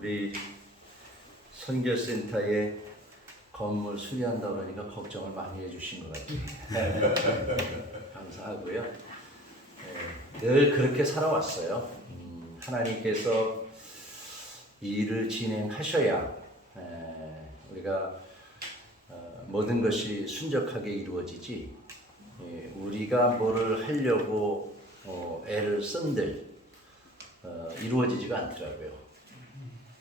우리 선교센터에 건물 수리한다고 그러니까 걱정을 많이 해주신 것 같아요. 감사하고요. 늘 그렇게 살아왔어요. 하나님께서 일을 진행하셔야 우리가 모든 것이 순적하게 이루어지지, 우리가 뭐를 하려고 애를 쓴들 이루어지지가 않더라고요.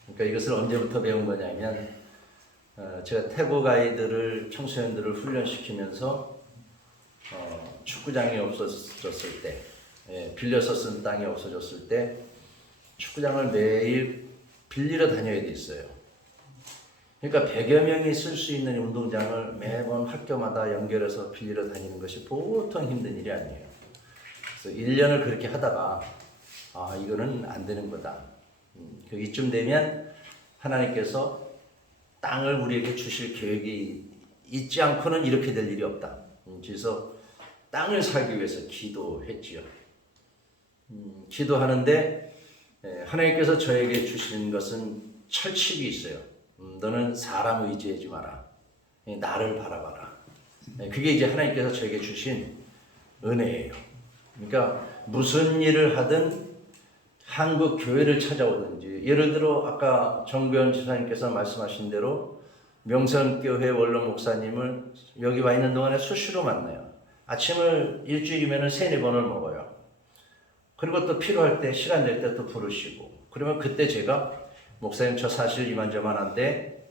그러니까 이것을 언제부터 배운 거냐면, 제가 태국 아이들을, 청소년들을 훈련시키면서 축구장이 없어졌을 때, 빌려서 쓴 땅이 없어졌을 때 축구장을 매일 빌리러 다녀야 됐어요. 그러니까 100여 명이 쓸 수 있는 운동장을 매번 학교마다 연결해서 빌리러 다니는 것이 보통 힘든 일이 아니에요. 그래서 1년을 그렇게 하다가 이거는 안 되는 거다. 이쯤 되면 하나님께서 땅을 우리에게 주실 계획이 있지 않고는 이렇게 될 일이 없다. 그래서 땅을 사기 위해서 기도했지요. 기도하는데 하나님께서 저에게 주시는 것은 철칙이 있어요. 너는 사람 의지하지 마라. 나를 바라봐라. 그게 이제 하나님께서 저에게 주신 은혜예요. 그러니까 무슨 일을 하든 한국 교회를 찾아오든지, 예를 들어 아까 정배원 지사님께서 말씀하신 대로 명성교회 원로 목사님을 여기 와 있는 동안에 수시로 만나요. 아침을 일주일이면 3-4번을 먹어요. 그리고 또 필요할 때, 시간 될 때 또 부르시고, 그러면 그때 제가 목사님 저 사실 이만저만한데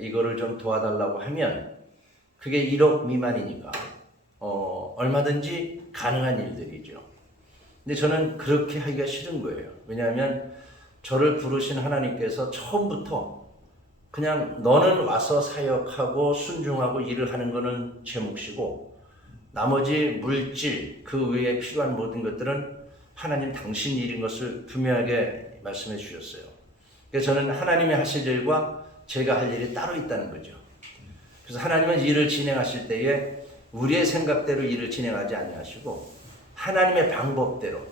이거를 좀 도와달라고 하면 그게 1억 미만이니까 얼마든지 가능한 일들이죠. 근데 저는 그렇게 하기가 싫은 거예요. 왜냐하면 저를 부르신 하나님께서 처음부터 그냥 너는 와서 사역하고 순종하고 일을 하는 거는 제 몫이고, 나머지 물질 그 외에 필요한 모든 것들은 하나님 당신 일인 것을 분명하게 말씀해 주셨어요. 그래서 저는 하나님이 하실 일과 제가 할 일이 따로 있다는 거죠. 그래서 하나님은 일을 진행하실 때에 우리의 생각대로 일을 진행하지 아니하시고 하나님의 방법대로,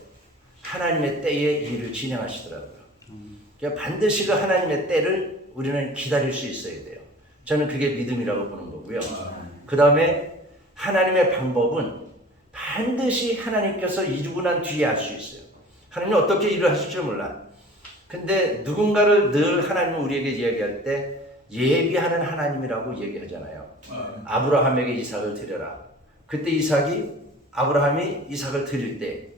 하나님의 때에 일을 진행하시더라고요. 그러니까 반드시 그 하나님의 때를 우리는 기다릴 수 있어야 돼요. 저는 그게 믿음이라고 보는 거고요. 그 다음에 하나님의 방법은 반드시 하나님께서 이루고 난 뒤에 할 수 있어요. 하나님은 어떻게 일을 하실 줄 몰라. 근데 누군가를 늘 하나님은 우리에게 이야기할 때 예비하는 하나님이라고 얘기하잖아요. 아브라함에게 이삭을 드려라. 그때 아브라함이 이삭을 드릴 때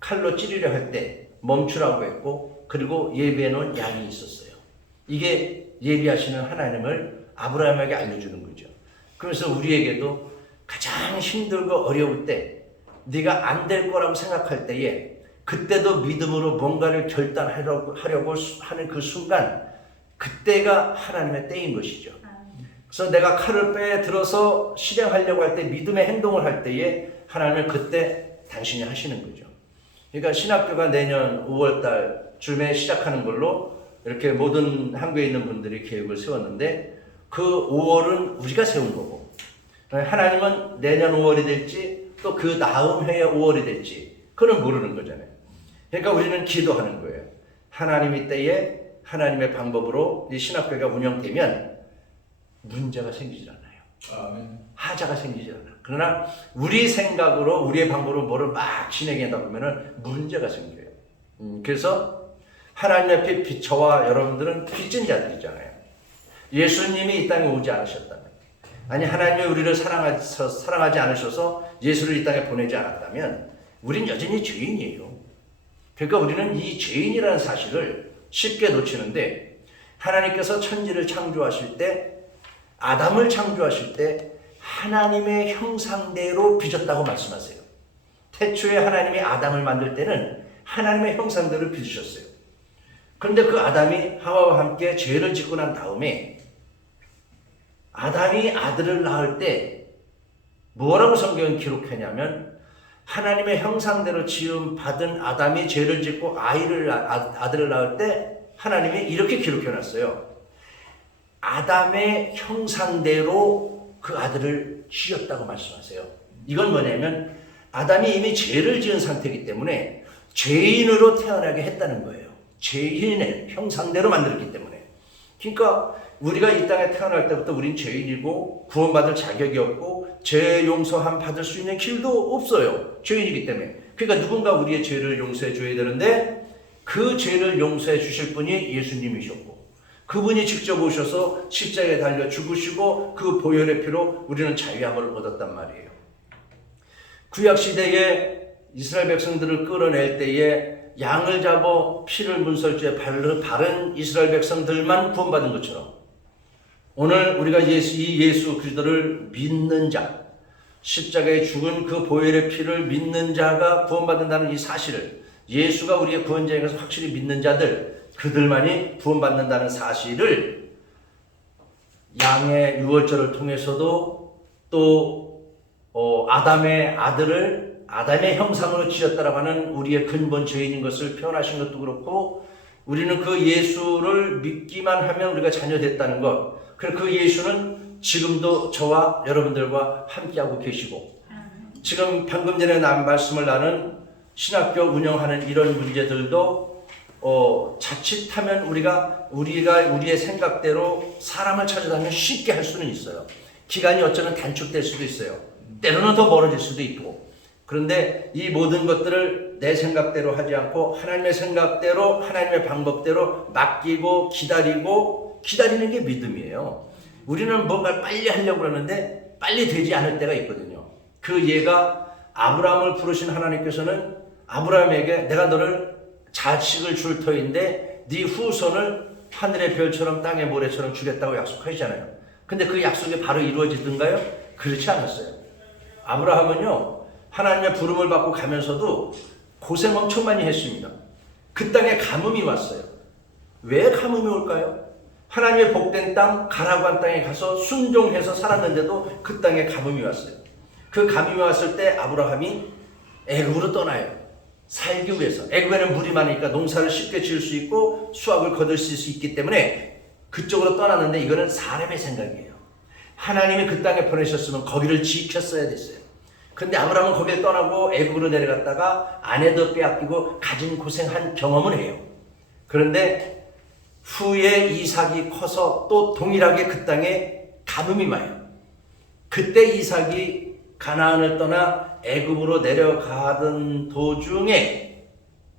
칼로 찌르려 할 때 멈추라고 했고, 그리고 예비해 놓은 양이 있었어요. 이게 예비하시는 하나님을 아브라함에게 알려주는 거죠. 그래서 우리에게도 가장 힘들고 어려울 때, 네가 안 될 거라고 생각할 때에 그때도 믿음으로 뭔가를 결단하려고 하는 그 순간, 그때가 하나님의 때인 것이죠. 그래서 내가 칼을 빼들어서 실행하려고 할 때, 믿음의 행동을 할 때에 하나님은 그때 당신이 하시는 거죠. 그러니까 신학교가 내년 5월달쯤에 시작하는 걸로 이렇게 모든 한국에 있는 분들이 계획을 세웠는데, 그 5월은 우리가 세운 거고, 하나님은 내년 5월이 될지 또 그 다음 해에 5월이 될지 그건 모르는 거잖아요. 그러니까 우리는 기도하는 거예요. 하나님의 때에 하나님의 방법으로 이 신학교가 운영되면 문제가 생기질 않아요. 하자가 생기질 않아요. 그러나 우리 생각으로, 우리의 방법으로 뭐를 막 진행하다 보면 문제가 생겨요. 그래서 하나님 앞에 저와 여러분들은 빚진 자들이잖아요. 예수님이 이 땅에 오지 않으셨다면, 아니 하나님이 우리를 사랑하지 않으셔서 예수를 이 땅에 보내지 않았다면 우린 여전히 죄인이에요. 그러니까 우리는 이 죄인이라는 사실을 쉽게 놓치는데, 하나님께서 천지를 창조하실 때, 아담을 창조하실 때 하나님의 형상대로 빚었다고 말씀하세요. 태초에 하나님이 아담을 만들 때는 하나님의 형상대로 빚으셨어요. 그런데 그 아담이 하와와 함께 죄를 짓고 난 다음에 아담이 아들을 낳을 때 뭐라고 성경은 기록하냐면, 하나님의 형상대로 지음 받은 아담이 죄를 짓고 아들을 낳을 때 하나님이 이렇게 기록해놨어요. 아담의 형상대로 그 아들을 지었다고 말씀하세요. 이건 뭐냐면 아담이 이미 죄를 지은 상태이기 때문에 죄인으로 태어나게 했다는 거예요. 죄인의 형상대로 만들었기 때문에. 그러니까 우리가 이 땅에 태어날 때부터 우린 죄인이고 구원받을 자격이 없고 죄 용서함 받을 수 있는 길도 없어요. 죄인이기 때문에. 그러니까 누군가 우리의 죄를 용서해 줘야 되는데 그 죄를 용서해 주실 분이 예수님이셨고 그분이 직접 오셔서 십자가에 달려 죽으시고 그 보혈의 피로 우리는 자유함을 얻었단 말이에요. 구약시대에 이스라엘 백성들을 끌어낼 때에 양을 잡아 피를 문설주에 바른 이스라엘 백성들만 구원받은 것처럼 오늘 우리가 이 예수 그리스도를 믿는 자, 십자가에 죽은 그 보혈의 피를 믿는 자가 구원받는다는 이 사실을 예수가 우리의 구원자인 것을 확실히 믿는 자들, 그들만이 구원받는다는 사실을 양의 유월절을 통해서도 또 아담의 아들을 아담의 형상으로 지었다라고 하는 우리의 근본 죄인인 것을 표현하신 것도 그렇고 우리는 그 예수를 믿기만 하면 우리가 자녀 됐다는 것, 그리고 그 예수는 지금도 저와 여러분들과 함께하고 계시고 지금 방금 전에 말씀을 나눈 신학교 운영하는 이런 문제들도 자칫하면 우리가 우리의 생각대로 사람을 찾아다니면 쉽게 할 수는 있어요. 기간이 어쩌면 단축될 수도 있어요. 때로는 더 멀어질 수도 있고. 그런데 이 모든 것들을 내 생각대로 하지 않고 하나님의 생각대로 하나님의 방법대로 맡기고 기다리는 게 믿음이에요. 우리는 뭔가를 빨리 하려고 하는데 빨리 되지 않을 때가 있거든요. 그 예가 아브라함을 부르신 하나님께서는 아브라함에게 내가 너를 자식을 줄 터인데 네 후손을 하늘의 별처럼 땅의 모래처럼 주겠다고 약속하시잖아요. 근데 그 약속이 바로 이루어지던가요? 그렇지 않았어요. 아브라함은요 하나님의 부름을 받고 가면서도 고생 엄청 많이 했습니다. 그 땅에 가뭄이 왔어요. 왜 가뭄이 올까요? 하나님의 복된 땅 가라고 한 땅에 가서 순종해서 살았는데도 그 땅에 가뭄이 왔어요. 그 가뭄이 왔을 때 아브라함이 애굽으로 떠나요. 살기 위해서. 애굽에는 물이 많으니까 농사를 쉽게 지을 수 있고 수확을 거둘 수 있기 때문에 그쪽으로 떠났는데 이거는 사람의 생각이에요. 하나님이 그 땅에 보내셨으면 거기를 지켰어야 됐어요. 근데 아브라함은 거기를 떠나고 애굽으로 내려갔다가 아내도 빼앗기고 가진 고생한 경험을 해요. 그런데 후에 이삭이 커서 또 동일하게 그 땅에 가뭄이 와요. 그때 이삭이 가나안을 떠나 애굽으로 내려가던 도중에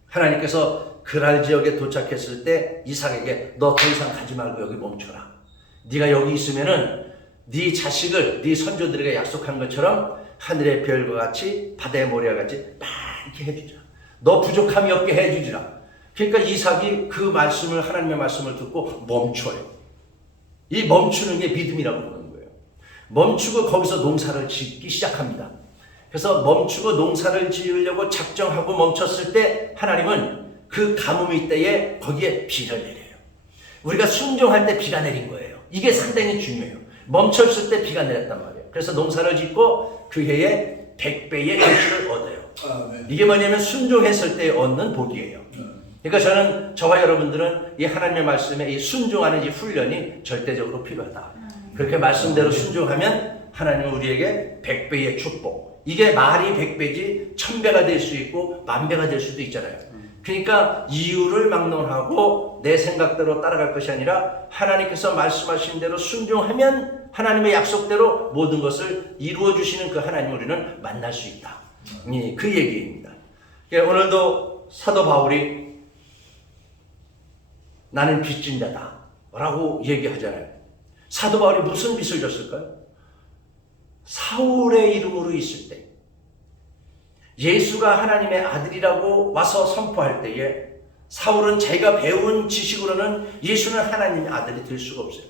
하나님께서 그랄 지역에 도착했을 때 이삭에게 너 더 이상 가지 말고 여기 멈춰라. 네가 여기 있으면은 네 자식을 네 선조들에게 약속한 것처럼 하늘의 별과 같이 바다의 모래와 같이 많게 해주자. 너 부족함이 없게 해주리라. 그러니까 이삭이 그 말씀을 하나님의 말씀을 듣고 멈춰요. 이 멈추는 게 믿음이라고 하는 거예요. 멈추고 거기서 농사를 짓기 시작합니다. 그래서 멈추고 농사를 지으려고 작정하고 멈췄을 때 하나님은 그 가뭄이 때에 거기에 비를 내려요. 우리가 순종할 때 비가 내린 거예요. 이게 상당히 중요해요. 멈췄을 때 비가 내렸단 말이에요. 그래서 농사를 짓고 그 해에 100배의 결실을 얻어요. 이게 뭐냐면 순종했을 때 얻는 복이에요. 그러니까 저와 여러분들은 이 하나님의 말씀에 이 순종하는 이 훈련이 절대적으로 필요하다. 그렇게 말씀대로 순종하면 하나님은 우리에게 100배의 축복. 이게 말이 100배지 1000배가 될 수 있고 10,000배가 될 수도 있잖아요. 그러니까 이유를 막론하고 내 생각대로 따라갈 것이 아니라 하나님께서 말씀하신 대로 순종하면 하나님의 약속대로 모든 것을 이루어 주시는 그 하나님 우리는 만날 수 있다. 그 얘기입니다. 오늘도 사도 바울이 나는 빚진 자다 라고 얘기하잖아요. 사도 바울이 무슨 빚을 졌을까요? 사울의 이름으로 있을 때 예수가 하나님의 아들이라고 와서 선포할 때에 사울은 자기가 배운 지식으로는 예수는 하나님의 아들이 될 수가 없어요.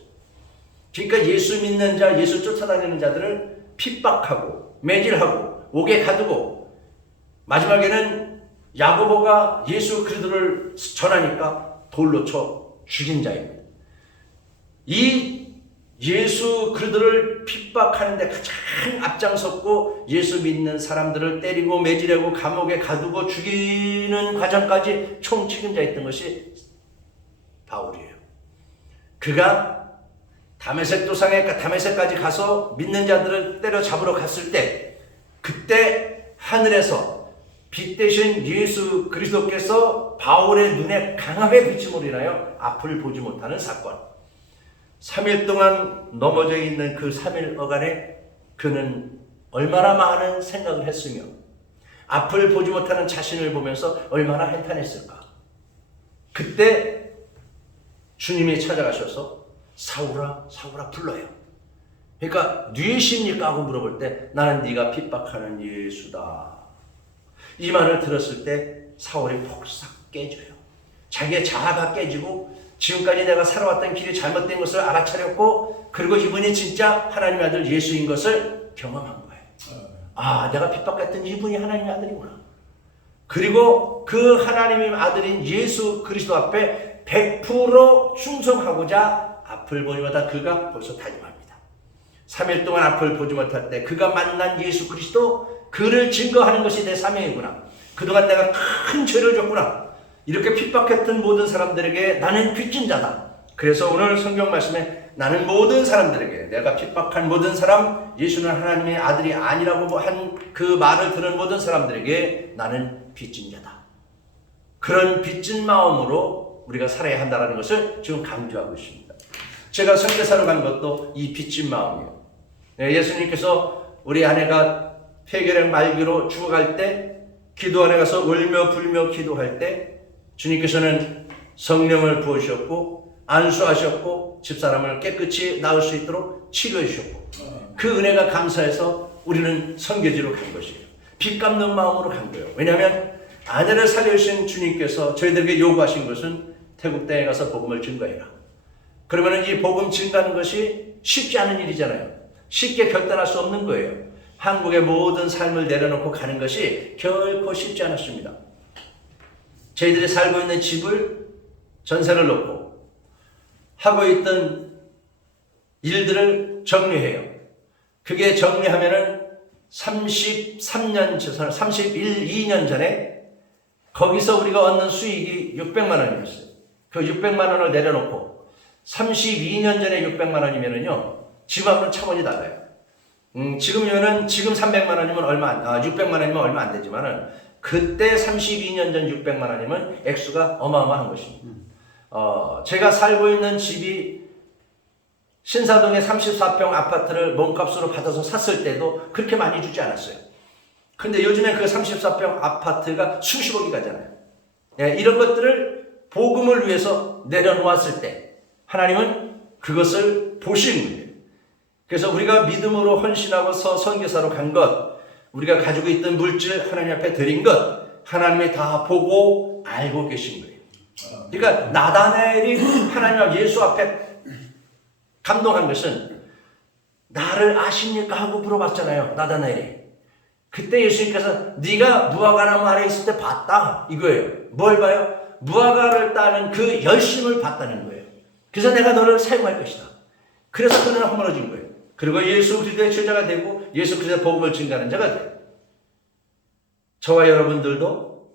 그러니까 예수 믿는 자, 예수 쫓아다니는 자들을 핍박하고 매질하고 옥에 가두고 마지막에는 야고보가 예수 그리스도를 전하니까 돌로 쳐 죽인 자입니다. 이 예수 그리스도를 핍박하는데 가장 앞장섰고 예수 믿는 사람들을 때리고 매질하고 감옥에 가두고 죽이는 과정까지 총책임자였던 것이 바울이에요. 그가 다메섹 도상에 다메섹까지 가서 믿는 자들을 때려잡으러 갔을 때 그때 하늘에서 빛 대신 예수 그리스도께서 바울의 눈에 강하게 비침으로 인하여 앞을 보지 못하는 사건. 3일 동안 넘어져 있는 그 3일 어간에 그는 얼마나 많은 생각을 했으며 앞을 보지 못하는 자신을 보면서 얼마나 해탄했을까. 그때 주님이 찾아가셔서 사울아 사울아 불러요. 그러니까 누구십니까 하고 물어볼 때 나는 네가 핍박하는 예수다. 이 말을 들었을 때 사울이 폭삭 깨져요. 자기의 자아가 깨지고 지금까지 내가 살아왔던 길이 잘못된 것을 알아차렸고 그리고 이분이 진짜 하나님의 아들 예수인 것을 경험한 거예요. 아, 내가 핍박했던 이분이 하나님의 아들이구나. 그리고 그 하나님의 아들인 예수 그리스도 앞에 100% 충성하고자 앞을 보지 못한 그가 벌써 다짐합니다. 3일 동안 앞을 보지 못할 때 그가 만난 예수 그리스도, 그를 증거하는 것이 내 사명이구나. 그동안 내가 큰 죄를 졌구나. 이렇게 핍박했던 모든 사람들에게 나는 빚진 자다. 그래서 오늘 성경 말씀에 나는 모든 사람들에게, 내가 핍박한 모든 사람, 예수는 하나님의 아들이 아니라고 한 그 말을 들은 모든 사람들에게 나는 빚진 자다. 그런 빚진 마음으로 우리가 살아야 한다는 것을 지금 강조하고 있습니다. 제가 선교사로 간 것도 이 빚진 마음이에요. 예수님께서 우리 아내가 폐결핵 말기로 죽어갈 때 기도원에 가서 울며 불며 기도할 때 주님께서는 성령을 부으셨고 안수하셨고 집사람을 깨끗이 나을 수 있도록 치료해 주셨고 그 은혜가 감사해서 우리는 선교지로 간 것이에요. 빚 갚는 마음으로 간 거예요. 왜냐하면 아내를 살려주신 주님께서 저희들에게 요구하신 것은 태국 땅에 가서 복음을 증거해라. 그러면 이 복음 증거하는 것이 쉽지 않은 일이잖아요. 쉽게 결단할 수 없는 거예요. 한국의 모든 삶을 내려놓고 가는 것이 결코 쉽지 않았습니다. 저희들이 살고 있는 집을 전세를 놓고 하고 있던 일들을 정리해요. 그게 정리하면은 2년 전에 거기서 우리가 얻는 수익이 600만 원이었어요. 그 600만 원을 내려놓고 32년 전에 600만 원이면은요, 지금하고는 차원이 달라요. 지금이면은 지금 300만 원이면 600만 원이면 얼마 안 되지만은 그때 32년 전 600만 원이면 액수가 어마어마한 것입니다. 제가 살고 있는 집이 신사동의 34평 아파트를 몸값으로 받아서 샀을 때도 그렇게 많이 주지 않았어요. 근데 요즘에 그 34평 아파트가 수십억이 가잖아요. 예, 이런 것들을 복음을 위해서 내려놓았을 때 하나님은 그것을 보시는 거예요. 그래서 우리가 믿음으로 헌신하고서 선교사로 간 것, 우리가 가지고 있던 물질 하나님 앞에 드린 것, 하나님이 다 보고 알고 계신 거예요. 그러니까 나다나엘이 하나님 앞 예수 앞에 감동한 것은 나를 아십니까? 하고 물어봤잖아요. 나다나엘이. 그때 예수님께서 네가 무화과나무 아래 있을 때 봤다 이거예요. 뭘 봐요? 무화과를 따는 그 열심을 봤다는 거예요. 그래서 내가 너를 사용할 것이다. 그래서 그는 허물어진 거예요. 그리고 예수 그리스도의 제자가 되고 예수 그리스도의 복음을 증거하는 자가 돼요. 저와 여러분들도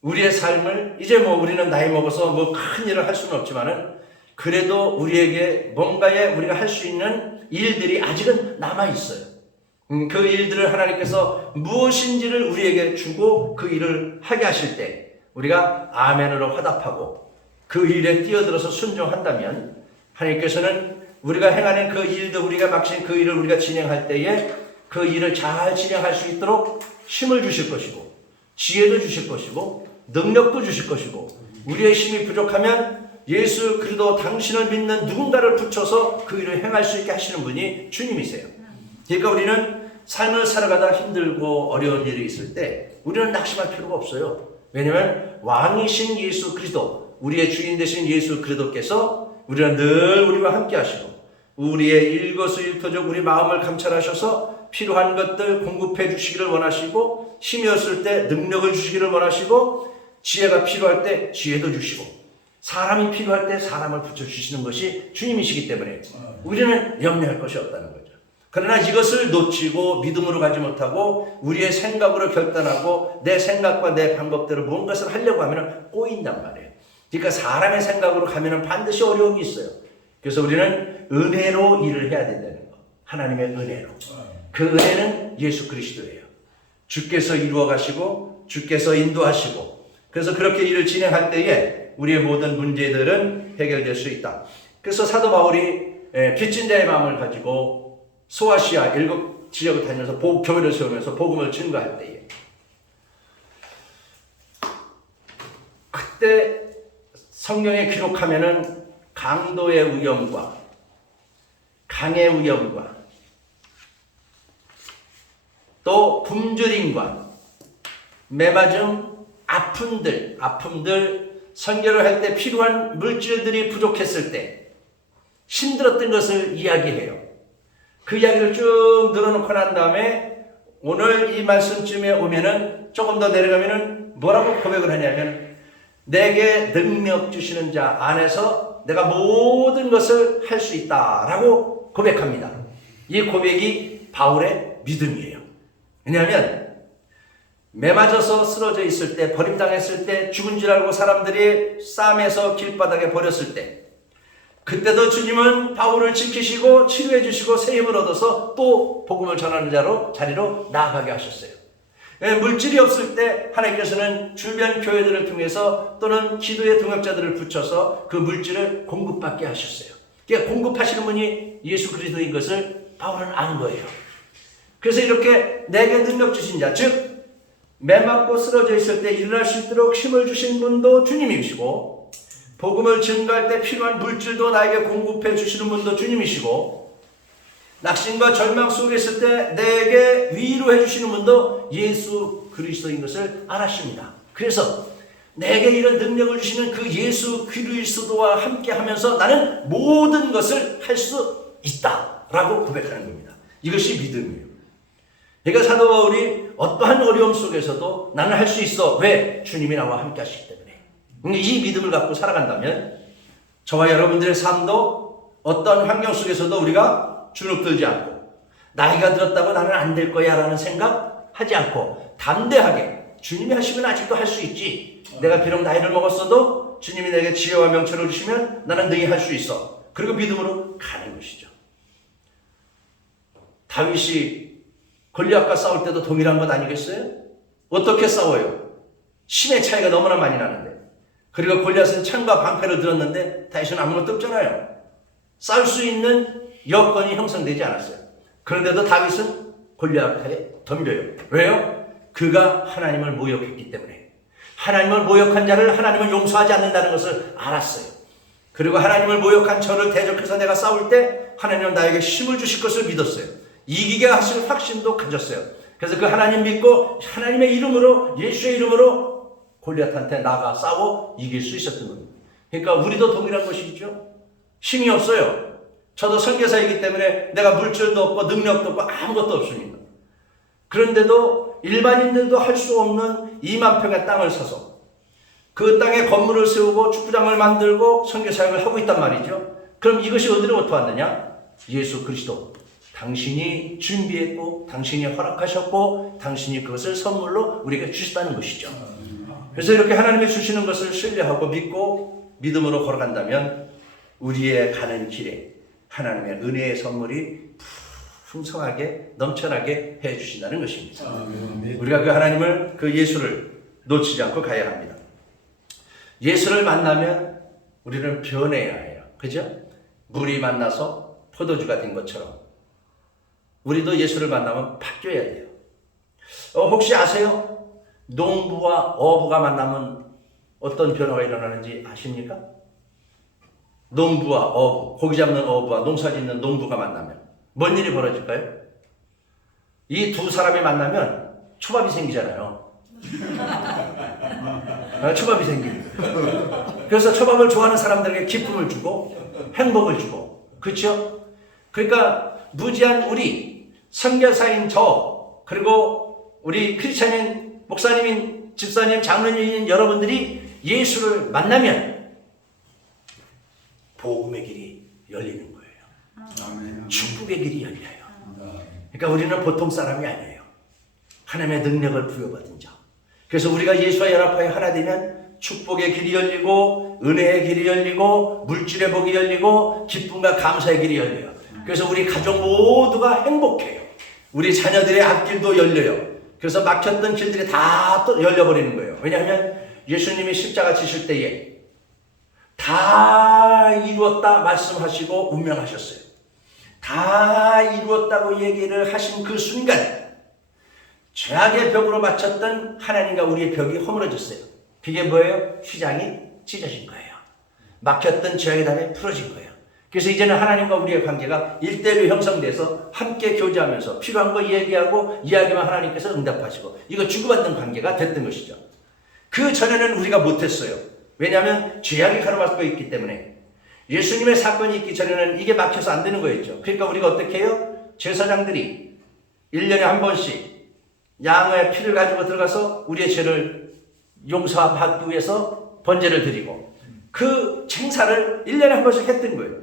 우리의 삶을 이제 우리는 나이 먹어서 큰 일을 할 수는 없지만은 그래도 우리에게 뭔가에 우리가 할 수 있는 일들이 아직은 남아 있어요. 그 일들을 하나님께서 무엇인지를 우리에게 주고 그 일을 하게 하실 때 우리가 아멘으로 화답하고 그 일에 뛰어들어서 순종한다면 하나님께서는 우리가 행하는 그 일도 우리가 맡긴 그 일을 우리가 진행할 때에 그 일을 잘 진행할 수 있도록 힘을 주실 것이고 지혜도 주실 것이고 능력도 주실 것이고 우리의 힘이 부족하면 예수 그리스도 당신을 믿는 누군가를 붙여서 그 일을 행할 수 있게 하시는 분이 주님이세요. 그러니까 우리는 삶을 살아가다 힘들고 어려운 일이 있을 때 우리는 낙심할 필요가 없어요. 왜냐하면 왕이신 예수 그리스도, 우리의 주인 되신 예수 그리스도께서 우리는 늘 우리와 함께 하시고 우리의 일거수일투족 우리 마음을 감찰하셔서 필요한 것들 공급해 주시기를 원하시고 힘이 없을 때 능력을 주시기를 원하시고 지혜가 필요할 때 지혜도 주시고 사람이 필요할 때 사람을 붙여주시는 것이 주님이시기 때문에 우리는 염려할 것이 없다는 거죠. 그러나 이것을 놓치고 믿음으로 가지 못하고 우리의 생각으로 결단하고 내 생각과 내 방법대로 무엇을 하려고 하면 꼬인단 말이에요. 그러니까 사람의 생각으로 가면 반드시 어려움이 있어요. 그래서 우리는 은혜로 일을 해야 된다는 거. 하나님의 은혜로. 그 은혜는 예수 그리스도예요. 주께서 이루어 가시고 주께서 인도하시고, 그래서 그렇게 일을 진행할 때에 우리의 모든 문제들은 해결될 수 있다. 그래서 사도 바울이 빚진 자의 마음을 가지고 소아시아 7지역을 다니면서 교회를 세우면서 복음을 증거할 때에, 그때 성경에 기록하면은 강도의 위험과 강의 위험과 또 굶주림과 매맞음, 아픔들, 선교를 할 때 필요한 물질들이 부족했을 때 힘들었던 것을 이야기해요. 그 이야기를 쭉 늘어놓고 난 다음에 오늘 이 말씀쯤에 오면은 조금 더 내려가면은 뭐라고 고백을 하냐면, 내게 능력 주시는 자 안에서 내가 모든 것을 할 수 있다라고 고백합니다. 이 고백이 바울의 믿음이에요. 왜냐하면 매맞아서 쓰러져 있을 때, 버림당했을 때, 죽은 줄 알고 사람들이 쌈에서 길바닥에 버렸을 때, 그때도 주님은 바울을 지키시고 치료해 주시고 새 힘을 얻어서 또 복음을 전하는 자리로 나아가게 하셨어요. 물질이 없을 때 하나님께서는 주변 교회들을 통해서 또는 기도의 동역자들을 붙여서 그 물질을 공급받게 하셨어요. 그러니까 공급하시는 분이 예수 그리스도인 것을 바울은 안 거예요. 그래서 이렇게 내게 능력 주신 자, 즉 매맞고 쓰러져 있을 때 일어날 수 있도록 힘을 주신 분도 주님이시고, 복음을 증거할 때 필요한 물질도 나에게 공급해 주시는 분도 주님이시고, 낙심과 절망 속에 있을 때 내게 위로해 주시는 분도 예수 그리스도인 것을 알았습니다. 그래서 내게 이런 능력을 주시는 그 예수 그리스도와 함께 하면서 나는 모든 것을 할 수 있다라고 고백하는 겁니다. 이것이 믿음이에요. 그러니까 사도 바울이 어떠한 어려움 속에서도 나는 할 수 있어. 왜? 주님이 나와 함께 하시기 때문에. 이 믿음을 갖고 살아간다면 저와 여러분들의 삶도 어떤 환경 속에서도 우리가 주눅들지 않고, 나이가 들었다고 나는 안 될 거야 라는 생각 하지 않고 담대하게 주님이 하시면 아직도 할 수 있지. 내가 비록 나이를 먹었어도 주님이 내게 지혜와 명철을 주시면 나는 능히 할 수 있어. 그리고 믿음으로 가는 것이죠. 다윗이 골리앗과 싸울 때도 동일한 것 아니겠어요? 어떻게 싸워요? 힘의 차이가 너무나 많이 나는데, 그리고 골리앗은 창과 방패를 들었는데 다윗은 아무것도 없잖아요. 싸울 수 있는 여건이 형성되지 않았어요. 그런데도 다윗은 골리앗에 덤벼요. 왜요? 그가 하나님을 모욕했기 때문에. 하나님을 모욕한 자를 하나님은 용서하지 않는다는 것을 알았어요. 그리고 하나님을 모욕한 저를 대적해서 내가 싸울 때 하나님은 나에게 힘을 주실 것을 믿었어요. 이기게 하실 확신도 가졌어요. 그래서 그 하나님 믿고 하나님의 이름으로, 예수의 이름으로 골리앗한테 나가 싸워 이길 수 있었던 겁니다. 그러니까 우리도 동일한 것이죠. 힘이 없어요. 저도 선교사이기 때문에 내가 물질도 없고 능력도 없고 아무것도 없습니다. 그런데도 일반인들도 할 수 없는 2만 평의 땅을 사서 그 땅에 건물을 세우고 축구장을 만들고 선교사역을 하고 있단 말이죠. 그럼 이것이 어디로부터 왔느냐? 예수 그리스도. 당신이 준비했고 당신이 허락하셨고 당신이 그것을 선물로 우리에게 주셨다는 것이죠. 그래서 이렇게 하나님이 주시는 것을 신뢰하고 믿고 믿음으로 걸어간다면 우리의 가는 길에 하나님의 은혜의 선물이 풍성하게 넘쳐나게 해주신다는 것입니다. 우리가 그 하나님을, 그 예수를 놓치지 않고 가야 합니다. 예수를 만나면 우리는 변해야 해요. 그죠? 물이 만나서 포도주가 된 것처럼 우리도 예수를 만나면 바뀌어야 돼요. 혹시 아세요? 농부와 어부가 만나면 어떤 변화가 일어나는지 아십니까? 농부와 어부, 고기 잡는 어부와 농사 짓는 농부가 만나면 뭔 일이 벌어질까요? 이 두 사람이 만나면 초밥이 생기잖아요. 초밥이 생깁니다. 그래서 초밥을 좋아하는 사람들에게 기쁨을 주고 행복을 주고, 그렇죠? 그러니까 무지한 우리 선교사인 저, 그리고 우리 크리스찬인 목사님인 집사님, 장로님인 여러분들이 예수를 만나면 복음의 길이 열리는 거예요. 아멘. 축복의 길이 열려요. 그러니까 우리는 보통 사람이 아니에요. 하나님의 능력을 부여받은 자. 그래서 우리가 예수와 연합하여 하나 되면 축복의 길이 열리고 은혜의 길이 열리고 물질의 복이 열리고 기쁨과 감사의 길이 열려요. 그래서 우리 가족 모두가 행복해요. 우리 자녀들의 앞길도 열려요. 그래서 막혔던 길들이 다 또 열려버리는 거예요. 왜냐하면 예수님이 십자가 지실 때에 다 이루었다 말씀하시고 운명하셨어요. 다 이루었다고 얘기를 하신 그 순간 죄악의 벽으로 맞췄던 하나님과 우리의 벽이 허물어졌어요. 그게 뭐예요? 휘장이 찢어진 거예요. 막혔던 죄악의 담이 풀어진 거예요. 그래서 이제는 하나님과 우리의 관계가 1대1로 형성돼서 함께 교제하면서 필요한 거 얘기하고 이야기만 하나님께서 응답하시고 이거 주고받는 관계가 됐던 것이죠. 그 전에는 우리가 못했어요. 왜냐하면 죄악이 가로막고 있기 때문에. 예수님의 사건이 있기 전에는 이게 막혀서 안 되는 거였죠. 그러니까 우리가 어떻게 해요? 제사장들이 1년에 한 번씩 양의 피를 가지고 들어가서 우리의 죄를 용서받기 위해서 번제를 드리고 그 행사를 1년에 한 번씩 했던 거예요.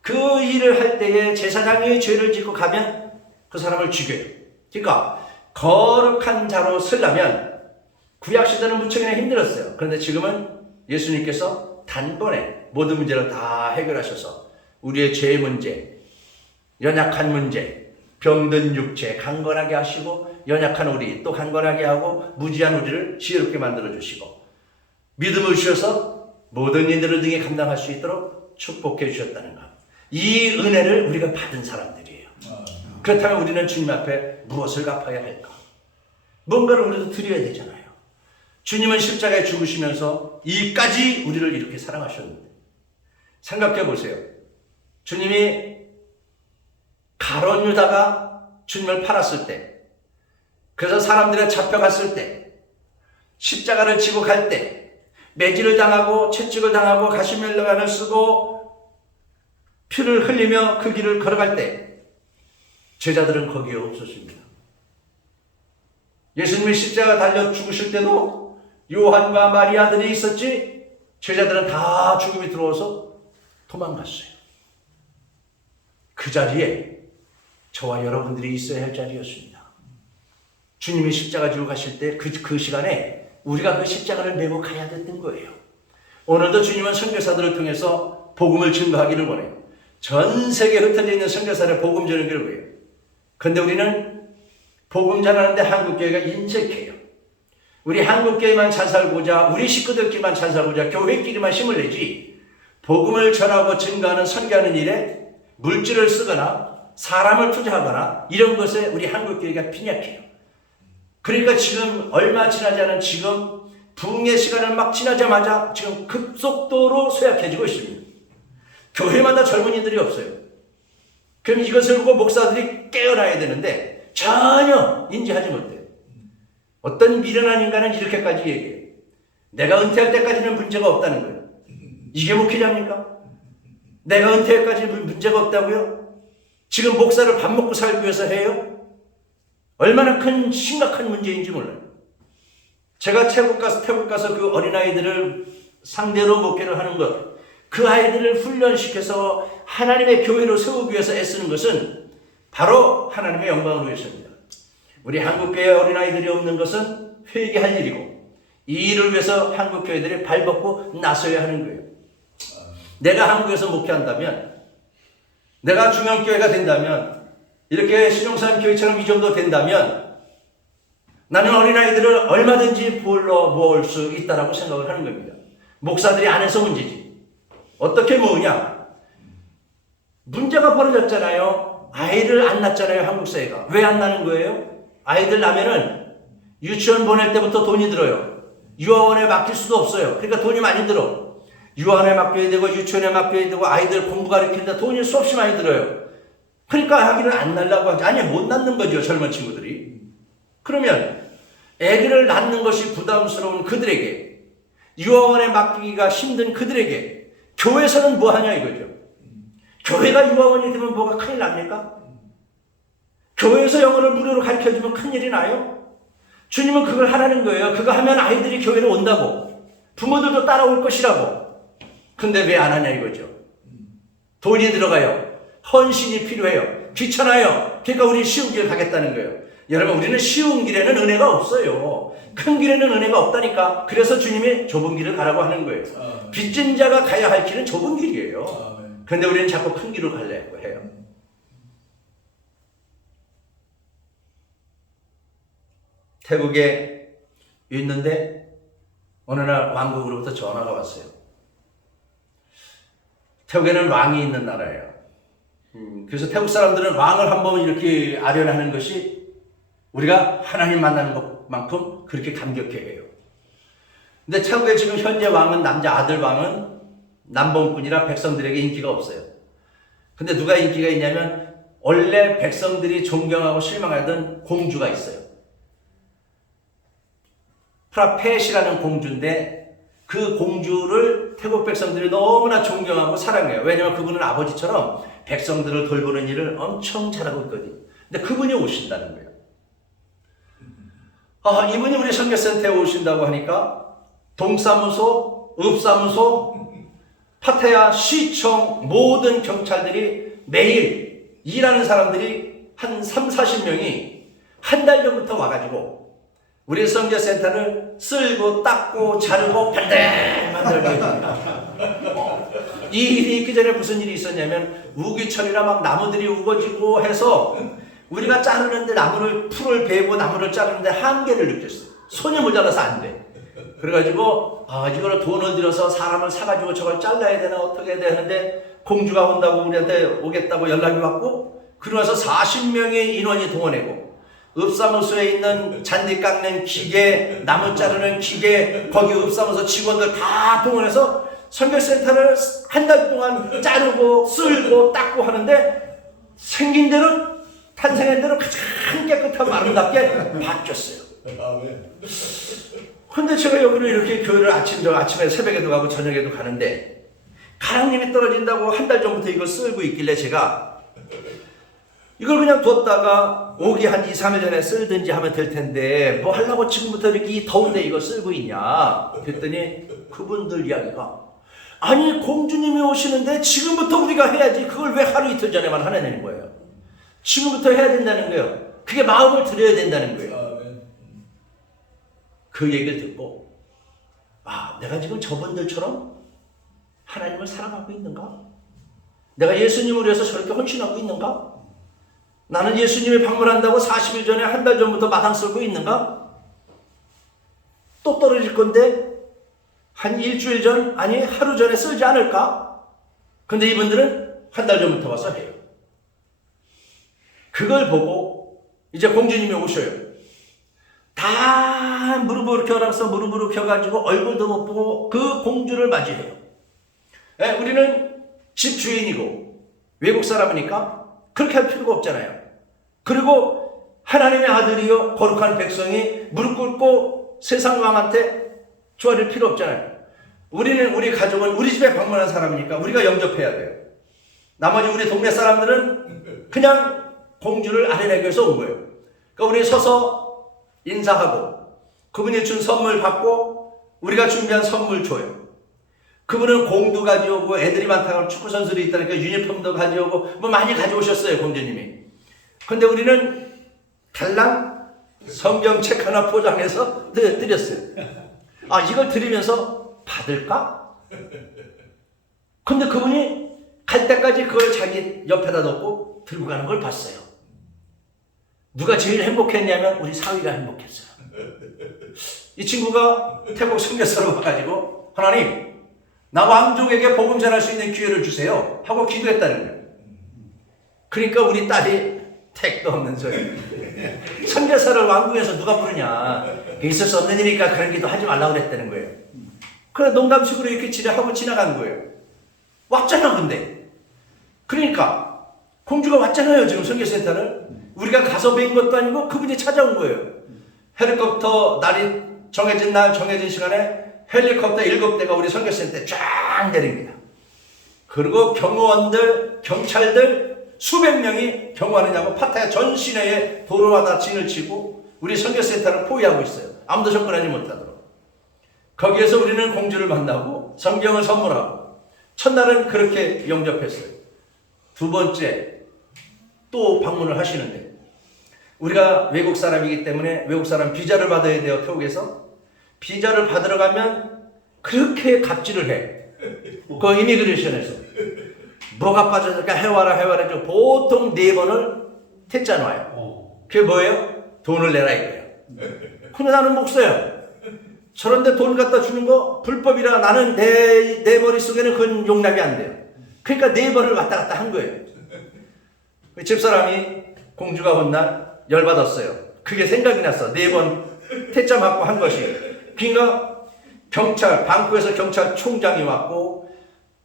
그 일을 할 때에 제사장이 죄를 짓고 가면 그 사람을 죽여요. 그러니까 거룩한 자로 서려면 구약시대는 무척이나 힘들었어요. 그런데 지금은 예수님께서 단번에 모든 문제를 다 해결하셔서 우리의 죄의 문제, 연약한 문제, 병든 육체 강건하게 하시고 연약한 우리 또 강건하게 하고 무지한 우리를 지혜롭게 만들어주시고 믿음을 주셔서 모든 일들을 등에 감당할 수 있도록 축복해 주셨다는 것. 이 은혜를 우리가 받은 사람들이에요. 그렇다면 우리는 주님 앞에 무엇을 갚아야 할까? 뭔가를 우리도 드려야 되잖아요. 주님은 십자가에 죽으시면서 이까지 우리를 이렇게 사랑하셨는데 생각해 보세요. 주님이 가룟 유다가 주님을 팔았을 때, 그래서 사람들에 잡혀갔을 때, 십자가를 지고 갈 때, 매질을 당하고 채찍을 당하고 가시멜로간을 쓰고 피를 흘리며 그 길을 걸어갈 때 제자들은 거기에 없었습니다. 예수님이 십자가 달려 죽으실 때도 요한과 마리아들이 있었지 제자들은 다 죽음이 들어와서 도망갔어요. 그 자리에 저와 여러분들이 있어야 할 자리였습니다. 주님이 십자가 지고 가실 때 그 시간에 우리가 그 십자가를 메고 가야 됐던 거예요. 오늘도 주님은 선교사들을 통해서 복음을 증거하기를 원해요. 전 세계에 흩어져 있는 선교사를 복음 전하기를 원해요. 그런데 우리는 복음 전하는데 한국교회가 인색해요. 우리 한국교회만 잘 살고자, 우리 식구들끼리만 잘 살고자, 교회끼리만 힘을 내지 복음을 전하고 증거하는 선교하는 일에 물질을 쓰거나 사람을 투자하거나 이런 것에 우리 한국교회가 빈약해요. 그러니까 지금 얼마 지나지 않은 지금 붕의 시간을 막 지나자마자 지금 급속도로 쇠약해지고 있습니다. 교회마다 젊은이들이 없어요. 그럼 이것을 보고 목사들이 깨어나야 되는데 전혀 인지하지 못해요. 어떤 미련한 인간은 이렇게까지 얘기해요. 내가 은퇴할 때까지는 문제가 없다는 거예요. 이게 목회자입니까? 내가 은퇴할 때까지는 문제가 없다고요? 지금 목사를 밥 먹고 살기 위해서 해요? 얼마나 큰 심각한 문제인지 몰라요. 제가 태국 가서 그 어린아이들을 상대로 목회를 하는 것, 그 아이들을 훈련시켜서 하나님의 교회로 세우기 위해서 애쓰는 것은 바로 하나님의 영광을 위해서입니다. 우리 한국교회 어린아이들이 없는 것은 회개할 일이고 이 일을 위해서 한국교회들이 발벗고 나서야 하는 거예요. 내가 한국에서 목회한다면, 내가 중앙교회가 된다면, 이렇게 신용산 교회처럼 이 정도 된다면 나는 어린아이들을 얼마든지 불러 모을 수 있다라고 생각을 하는 겁니다. 목사들이 안 해서 문제지. 어떻게 모으냐? 문제가 벌어졌잖아요. 아이를 안 낳잖아요, 한국 사회가. 왜 안 낳는 거예요? 아이들 낳으면은 유치원 보낼 때부터 돈이 들어요. 유아원에 맡길 수도 없어요. 그러니까 돈이 많이 들어. 유아원에 맡겨야 되고 유치원에 맡겨야 되고 아이들 공부 가르치는데 돈이 수없이 많이 들어요. 그러니까 아기를 안 낳으려고 하지. 아니, 못 낳는 거죠, 젊은 친구들이. 그러면 아기를 낳는 것이 부담스러운 그들에게, 유아원에 맡기기가 힘든 그들에게 교회에서는 뭐 하냐 이거죠. 교회가 유아원이 되면 뭐가 큰일 납니까? 교회에서 영어를 무료로 가르쳐주면 큰일이 나요? 주님은 그걸 하라는 거예요. 그거 하면 아이들이 교회로 온다고. 부모들도 따라올 것이라고. 근데 왜 안 하냐 이거죠. 돈이 들어가요. 헌신이 필요해요. 귀찮아요. 그러니까 우리 쉬운 길 가겠다는 거예요. 여러분, 우리는 쉬운 길에는 은혜가 없어요. 큰 길에는 은혜가 없다니까. 그래서 주님이 좁은 길을 가라고 하는 거예요. 빚진 자가 가야 할 길은 좁은 길이에요. 그런데 우리는 자꾸 큰 길을 가려고 해요. 태국에 있는데 어느 날 왕국으로부터 전화가 왔어요. 태국에는 왕이 있는 나라예요. 그래서 태국 사람들은 왕을 한번 이렇게 아련하는 것이 우리가 하나님 만나는 것만큼 그렇게 감격해해요. 근데 태국의 지금 현재 왕은 남자 아들 왕은 남봉꾼이라 백성들에게 인기가 없어요. 근데 누가 인기가 있냐면 원래 백성들이 존경하고 실망하던 공주가 있어요. 프라펫이라는 공주인데 그 공주를 태국 백성들이 너무나 존경하고 사랑해요. 왜냐하면 그분은 아버지처럼 백성들을 돌보는 일을 엄청 잘하고 있거든요. 근데 그분이 오신다는 거예요. 이분이 우리 선교센터에 오신다고 하니까 동사무소, 읍사무소, 파타야, 시청 모든 경찰들이 매일 일하는 사람들이 한 30-40명이 한 달 전부터 와가지고 우리 선교센터를 쓸고 닦고 자르고 반대 만들고 있습니다. 이 일이 있기 전에 무슨 일이 있었냐면 우기철이라 막 나무들이 우거지고 해서 우리가 자르는데 풀을 베고 나무를 자르는데 한계를 느꼈어요. 손이 모자라서 안 돼. 그래가지고 이거를 돈을 들여서 사람을 사가지고 저걸 잘라야 되나 어떻게 해야 되는데 공주가 온다고 우리한테 오겠다고 연락이 왔고 그러고 나서 40명의 인원이 동원되고 읍사무소에 있는 잔디 깎는 기계, 나무 자르는 기계, 거기 읍사무소 직원들 다 동원해서 선교센터를 한 달 동안 자르고 쓸고 닦고 하는데 생긴 대로 탄생한 대로 가장 깨끗하고 아름답게 바뀌었어요. 근데 제가 여기를 이렇게 교회를 아침에 새벽에도 가고 저녁에도 가는데 가랑님이 떨어진다고 한 달 전부터 이걸 쓸고 있길래 제가 이걸 그냥 뒀다가 오기 한 2-3일 전에 쓸든지 하면 될 텐데 뭐 하려고 지금부터 이렇게 이 더운데 이거 쓸고 있냐 그랬더니 그분들 이야기가 아니 공주님이 오시는데 지금부터 우리가 해야지 그걸 왜 하루 이틀 전에만 하냐는 거예요. 지금부터 해야 된다는 거예요. 그게 마음을 들여야 된다는 거예요. 그 얘기를 듣고 내가 지금 저분들처럼 하나님을 사랑하고 있는가? 내가 예수님을 위해서 저렇게 헌신하고 있는가? 나는 예수님이 방문한다고 40일 전에 한 달 전부터 마당 쓸고 있는가? 또 떨어질 건데 한 일주일 전 아니 하루 전에 쓰지 않을까? 근데 이분들은 한 달 전부터 와서 해요. 그걸 보고 이제 공주님이 오셔요. 다 무릎을 켜라서 무릎으로 켜가지고 얼굴도 못 보고 그 공주를 맞이해요. 우리는 집주인이고 외국 사람이니까 그렇게 할 필요가 없잖아요. 그리고 하나님의 아들이요 거룩한 백성이 무릎 꿇고 세상 왕한테 조아릴 필요 없잖아요. 우리 가족은 우리 집에 방문한 사람이니까 우리가 영접해야 돼요. 나머지 우리 동네 사람들은 그냥 공주를 아련하기 위해서 온 거예요. 그러니까 우리 서서 인사하고 그분이 준 선물 받고 우리가 준비한 선물 줘요. 그분은 공도 가져오고 애들이 많다고 축구 선수들이 있다니까 유니폼도 가져오고 뭐 많이 가져오셨어요 공주님이. 근데 우리는 달랑 성경책 하나 포장해서 드렸어요. 이걸 드리면서 받을까? 근데 그분이 갈 때까지 그걸 자기 옆에다 놓고 들고 가는 걸 봤어요. 누가 제일 행복했냐면 우리 사위가 행복했어요. 이 친구가 태국 선교사로 와가지고 하나님 나 왕족에게 복음 전할 수 있는 기회를 주세요 하고 기도했다는 거예요. 그러니까 우리 딸이 택도 없는 소리 선교사를 왕궁에서 누가 부르냐 있을 수 없는 일이니까 그런 기도 하지 말라고 그랬다는 거예요. 그래 농담식으로 이렇게 지나하고 지나간 거예요. 왔잖아 근데 그러니까 공주가 왔잖아요. 지금 선교센터를 우리가 가서 뵌 것도 아니고 그분이 찾아온 거예요. 헬리콥터 날이 정해진 날 정해진 시간에 헬리콥터 7대가 우리 선교센터에 쫙 내립니다. 그리고 경호원들 경찰들 수백 명이 경호하느냐고 파타야 전 시내에 도로마다 진을 치고 우리 선교센터를 포위하고 있어요. 아무도 접근하지 못하도록. 거기에서 우리는 공주를 만나고 성경을 선물하고 첫날은 그렇게 영접했어요. 두 번째 또 방문을 하시는데 우리가 외국 사람이기 때문에 외국 사람 비자를 받아야 돼요. 태국에서 비자를 받으러 가면 그렇게 갑질을 해. 그 이미그레이션에서 뭐가 빠졌을까 해와라 보통 4번을 퇴짜 놔요. 그게 뭐예요? 돈을 내라 이거예요. 근데 나는 목사야. 저런데 돈 갖다 주는 거 불법이라 나는 내 머릿속에는 그건 용납이 안 돼요. 그러니까 4번을 왔다 갔다 한 거예요. 집사람이 공주가 온 날 열받았어요. 그게 생각이 났어. 4번 퇴짜 맞고 한 것이. 그러니까 경찰, 방구에서 경찰총장이 왔고,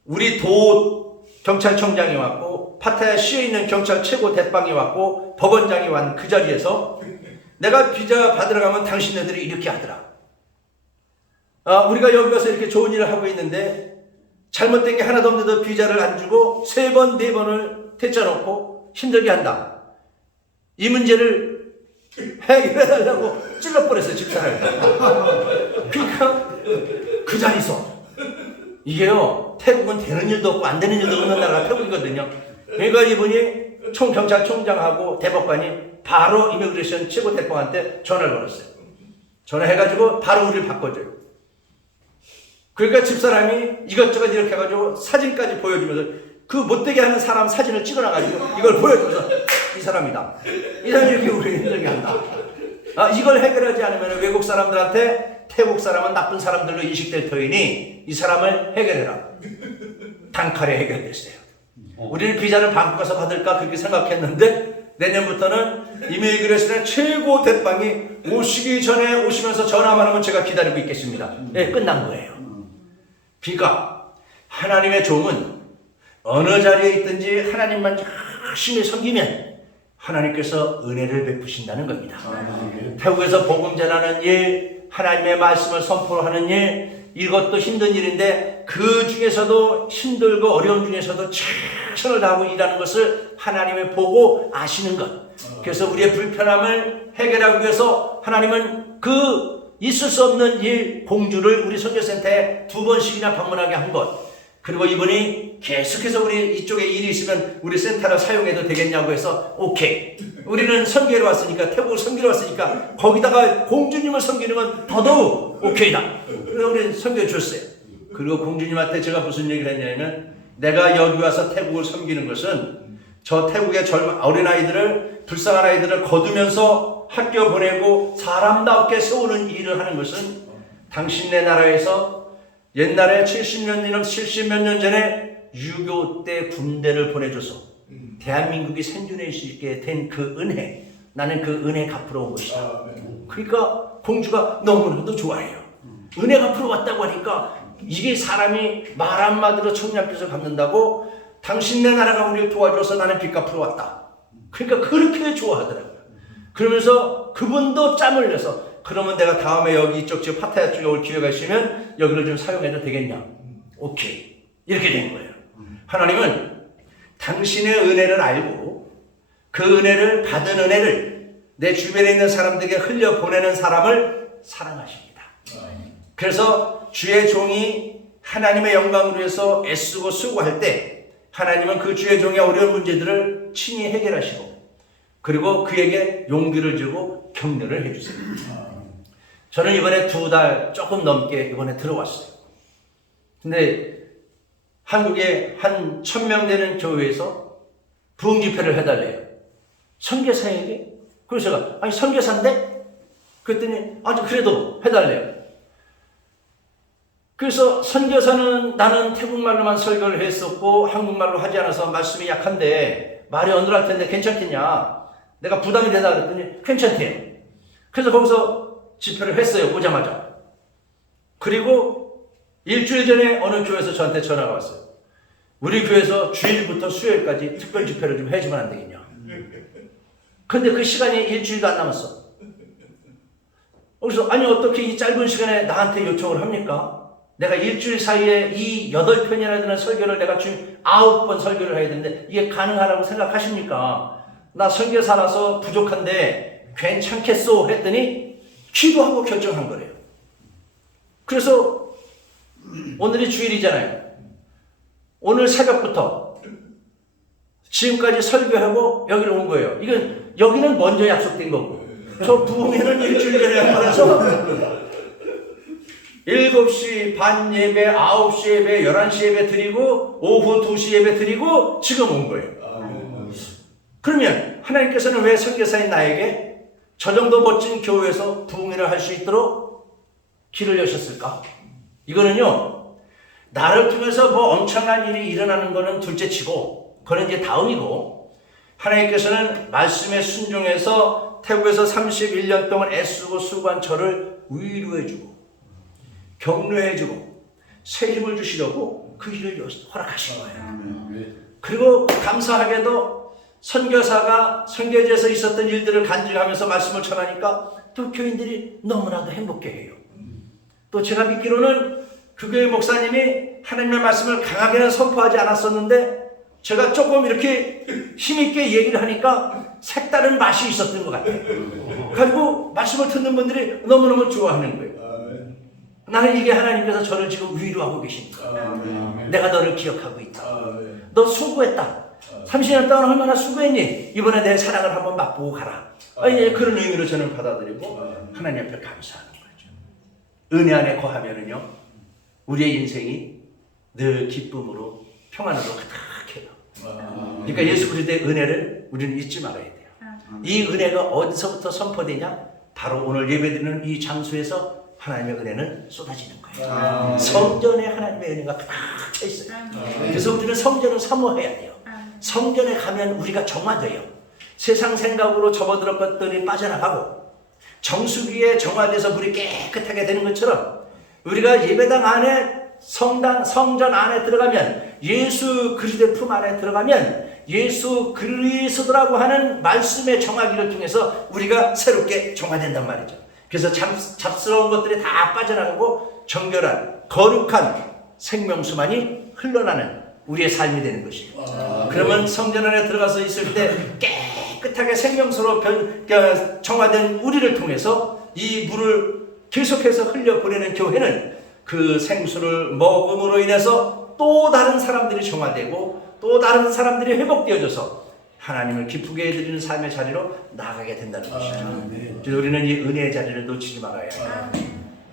우리 도 경찰청장이 왔고, 파타야 시에 있는 경찰 최고 대빵이 왔고, 법원장이 왔 그 자리에서 내가 비자 받으러 가면 당신네들이 이렇게 하더라. 우리가 여기 가서 이렇게 좋은 일을 하고 있는데 잘못된 게 하나도 없는데도 비자를 안 주고 3번, 4번을 퇴짜 놓고 힘들게 한다. 이 문제를 해결해달라고 찔러버렸어요, 집사람이. 그러니까 그 자리에서 이게요, 태국은 되는 일도 없고 안 되는 일도 없는 나라가 태국이거든요. 그러니까 이분이 총경찰총장하고 대법관이 바로 이미그레이션 최고 대법관한테 전화를 걸었어요. 전화해가지고 바로 우리를 바꿔줘요. 그러니까 집사람이 이것저것 이렇게 해가지고 사진까지 보여주면서 그 못되게 하는 사람 사진을 찍어놔가지고 이걸 보여주면서 이 사람이다. 이 사람이 이렇게 우리 힘들게 한다. 이걸 해결하지 않으면 외국 사람들한테 태국 사람은 나쁜 사람들로 인식될 터이니 이 사람을 해결해라. 단칼에 해결됐어요. 우리는 비자를 방콕 가서 받을까 그렇게 생각했는데 내년부터는 이미그레이션의 최고 대빵이 오시기 전에 오시면서 전화만 하면 제가 기다리고 있겠습니다. 네, 끝난 거예요. 그러니까 하나님의 종은 어느 자리에 있든지 하나님만 열심히 섬기면 하나님께서 은혜를 베푸신다는 겁니다. 태국에서 복음 전하는 일, 하나님의 말씀을 선포하는 일, 이것도 힘든 일인데 그 중에서도 힘들고 어려운 중에서도 최선을 다하고 일하는 것을 하나님이 보고 아시는 것. 그래서 우리의 불편함을 해결하기 위해서 하나님은 그 있을 수 없는 일 공주를 우리 선교센터에 2번씩이나 방문하게 한 것. 그리고 이분이 계속해서 우리 이쪽에 일이 있으면 우리 센터를 사용해도 되겠냐고 해서 오케이. 우리는 선교로 왔으니까, 태국을 선교로 왔으니까 거기다가 공주님을 섬기는 건 더더욱 오케이다. 그래서 우리는 선교해 줬어요. 그리고 공주님한테 제가 무슨 얘기를 했냐면, 내가 여기 와서 태국을 섬기는 것은 저 태국의 젊은 어린아이들을, 불쌍한 아이들을 거두면서 학교 보내고 사람답게 세우는 일을 하는 것은 당신네 나라에서 옛날에 70몇 년 전에 6.25 때 군대를 보내줘서 대한민국이 생존할 수 있게 된 그 은혜, 나는 그 은혜 갚으러 온 것이다. 그러니까 공주가 너무나도 좋아해요. 은혜 갚으러 왔다고 하니까 이게 사람이 말 한마디로 청량빚을 갚는다고, 당신네 나라가 우리를 도와줘서 나는 빚 갚으러 왔다. 그러니까 그렇게 좋아하더라고요. 그러면서 그분도 짬을 내서, 그러면 내가 다음에 여기 이쪽 지금 파타야 쪽에 올 기회가 있으면 여기를 좀 사용해도 되겠냐? 오케이. 이렇게 된 거예요. 하나님은 당신의 은혜를 알고 그 은혜를 받은 은혜를 내 주변에 있는 사람들에게 흘려보내는 사람을 사랑하십니다. 그래서 주의 종이 하나님의 영광을 위해서 애쓰고 수고할 때 하나님은 그 주의 종의 어려운 문제들을 친히 해결하시고 그리고 그에게 용기를 주고 격려를 해주세요. 저는 이번에 2달 조금 넘게 이번에 들어왔어요. 근데 한국에 한 1000명 되는 교회에서 부흥 집회를 해달래요. 선교사에게. 그래서 제가 아니 선교사인데? 그랬더니 아주 그래도 해달래요. 그래서 선교사는 나는 태국말로만 설교를 했었고 한국말로 하지 않아서 말씀이 약한데 말이 어눌할 텐데 괜찮겠냐? 내가 부담이 되다 그랬더니 괜찮대요. 그래서 거기서 집회를 했어요. 오자마자. 그리고 일주일 전에 어느 교회에서 저한테 전화가 왔어요. 우리 교회에서 주일부터 수요일까지 특별 집회를 좀 해주면 안 되겠냐. 근데 그 시간이 일주일도 안 남았어. 그래서 아니 어떻게 이 짧은 시간에 나한테 요청을 합니까? 내가 일주일 사이에 이 8편이나 되는 설교를 내가 지금 9번 설교를 해야 되는데 이게 가능하다고 생각하십니까? 나 선교사라서 부족한데 괜찮겠소 했더니 기도하고 결정한 거래요. 그래서 오늘이 주일이잖아요. 오늘 새벽부터 지금까지 설교하고 여기로 온 거예요. 이건 여기는 먼저 약속된 거고 저 부흥회는 일주일 전에 한거라서 7시 반 예배, 9시 예배, 11시 예배 드리고 오후 2시 예배 드리고 지금 온 거예요. 그러면 하나님께서는 왜 선교사인 나에게 저 정도 멋진 교회에서 부흥회를 할 수 있도록 길을 여셨을까? 이거는요, 나를 통해서 뭐 엄청난 일이 일어나는 거는 둘째 치고, 그건 이제 다음이고, 하나님께서는 말씀에 순종해서 태국에서 31년 동안 애쓰고 수고한 저를 위로해주고, 격려해주고, 새 힘을 주시려고 그 일을 허락하신 거예요. 그리고 감사하게도 선교사가 선교지에서 있었던 일들을 간증하면서 말씀을 전하니까 또 교인들이 너무나도 행복해해요. 또 제가 믿기로는 그 교회 목사님이 하나님의 말씀을 강하게는 선포하지 않았었는데 제가 조금 이렇게 힘있게 얘기를 하니까 색다른 맛이 있었던 것 같아요. 그리고 말씀을 듣는 분들이 너무너무 좋아하는 거예요. 나는 이게 하나님께서 저를 지금 위로하고 계십니다. 내가 너를 기억하고 있다. 너 수고했다. 30년 동안 얼마나 수고했니? 이번에 내 사랑을 한번 맛보고 가라. 그런 의미로 저는 받아들이고 하나님 앞에 감사하는 거죠. 은혜 안에 거하면은요, 우리의 인생이 늘 기쁨으로 평안으로 가득해요. 그러니까 예수 그리스도의 은혜를 우리는 잊지 말아야 돼요. 이 은혜가 어디서부터 선포되냐? 바로 오늘 예배드리는 이 장소에서 하나님의 은혜는 쏟아지는 거예요. 성전에 하나님의 은혜가 가득 차 있어요. 그래서 우리는 성전을 사모해야 돼요. 성전에 가면 우리가 정화돼요. 세상 생각으로 접어들었던 것들이 빠져나가고 정수기에 정화돼서 물이 깨끗하게 되는 것처럼 우리가 예배당 안에 성전 안에 들어가면, 예수 그리스도의 품 안에 들어가면 예수 그리스도라고 하는 말씀의 정화기를 통해서 우리가 새롭게 정화된단 말이죠. 그래서 잡스러운 것들이 다 빠져나가고 정결한 거룩한 생명수만이 흘러나는 우리의 삶이 되는 것이에요. 그러면 성전 안에 들어가서 있을 때 깨끗하게 생명수로 정화된 우리를 통해서 이 물을 계속해서 흘려보내는 교회는 그 생수를 먹음으로 인해서 또 다른 사람들이 정화되고 또 다른 사람들이 회복되어져서 하나님을 기쁘게 해드리는 삶의 자리로 나아가게 된다는 것이죠. 그래서 우리는 이 은혜의 자리를 놓치지 말아야 해요.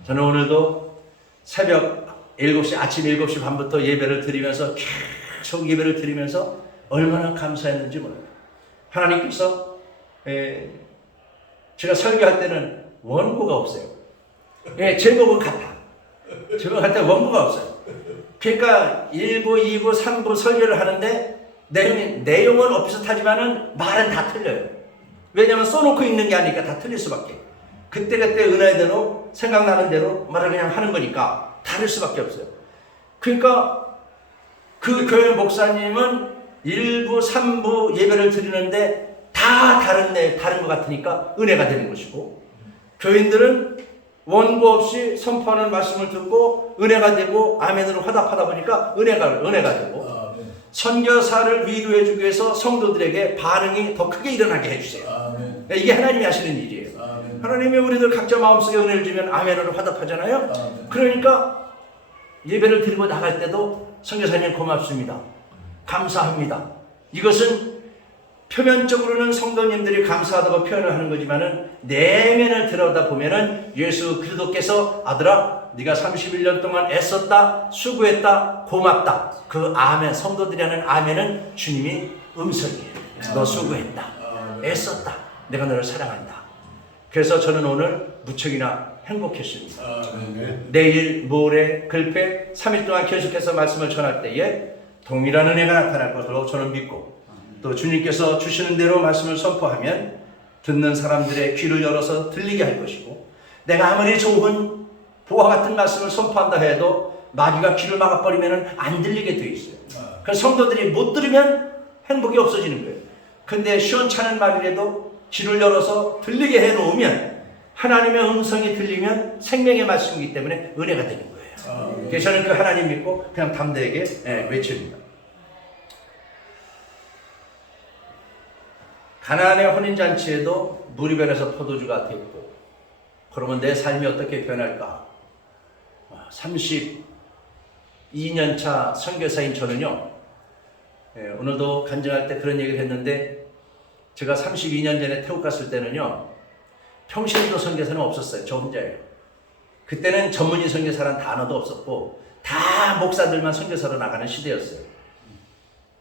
저는 오늘도 새벽 7시, 아침 7시 반부터 예배를 드리면서 계속 예배를 드리면서 얼마나 감사했는지 몰라요. 하나님께서 제가 설교할 때는 원고가 없어요. 제목은 같아. 제목을 할 때 원고가 없어요. 그러니까 1부, 2부, 3부 설교를 하는데 내용은 비슷하지만은 말은 다 틀려요. 왜냐하면 써놓고 있는 게 아니니까 다 틀릴 수밖에. 그때그때 은혜의 대로 생각나는 대로 말을 그냥 하는 거니까 다를 수밖에 없어요. 그러니까 그 교회 목사님은 1부, 3부 예배를 드리는데 다 다른 것 같으니까 은혜가 되는 것이고, 교인들은 원고 없이 선포하는 말씀을 듣고 은혜가 되고 아멘으로 화답하다 보니까 은혜가 되고, 선교사를 위로해주기 위해서 성도들에게 반응이 더 크게 일어나게 해주세요. 이게 하나님이 하시는 일이에요. 하나님이 우리들 각자 마음속에 은혜를 주면 아멘으로 화답하잖아요. 그러니까 예배를 드리고 나갈 때도 선교사님 고맙습니다, 감사합니다. 이것은 표면적으로는 성도님들이 감사하다고 표현을 하는 거지만은 내면을 들여다보면은 예수 그리스도께서 아들아 네가 31년 동안 애썼다, 수고했다, 고맙다, 그 아멘, 성도들이 하는 아멘은 주님이 음성이에요. 너 수고했다, 애썼다, 내가 너를 사랑한다. 그래서 저는 오늘 무척이나 행복했습니다. 내일, 모레, 글패 3일 동안 계속해서 말씀을 전할 때에 동일한 은혜가 나타날 것으로 저는 믿고, 또 주님께서 주시는 대로 말씀을 선포하면 듣는 사람들의 귀를 열어서 들리게 할 것이고, 내가 아무리 좋은 보화 같은 말씀을 선포한다 해도 마귀가 귀를 막아버리면 안 들리게 되어 있어요. 그래서 성도들이 못 들으면 행복이 없어지는 거예요. 근데 시원찮은 말이라도 귀를 열어서 들리게 해놓으면, 하나님의 음성이 들리면 생명의 말씀이기 때문에 은혜가 되는 거예요. 그래서 저는 그 하나님 믿고 그냥 담대하게 외칩니다. 가나안의 혼인잔치에도 물이 변해서 포도주가 됐고, 그러면 내 삶이 어떻게 변할까? 32년차 선교사인 저는요, 오늘도 간증할 때 그런 얘기를 했는데, 제가 32년 전에 태국 갔을 때는요, 평신도 선교사는 없었어요. 저 혼자예요. 그때는 전문의 선교사란 단어도 없었고 다 목사들만 선교사로 나가는 시대였어요.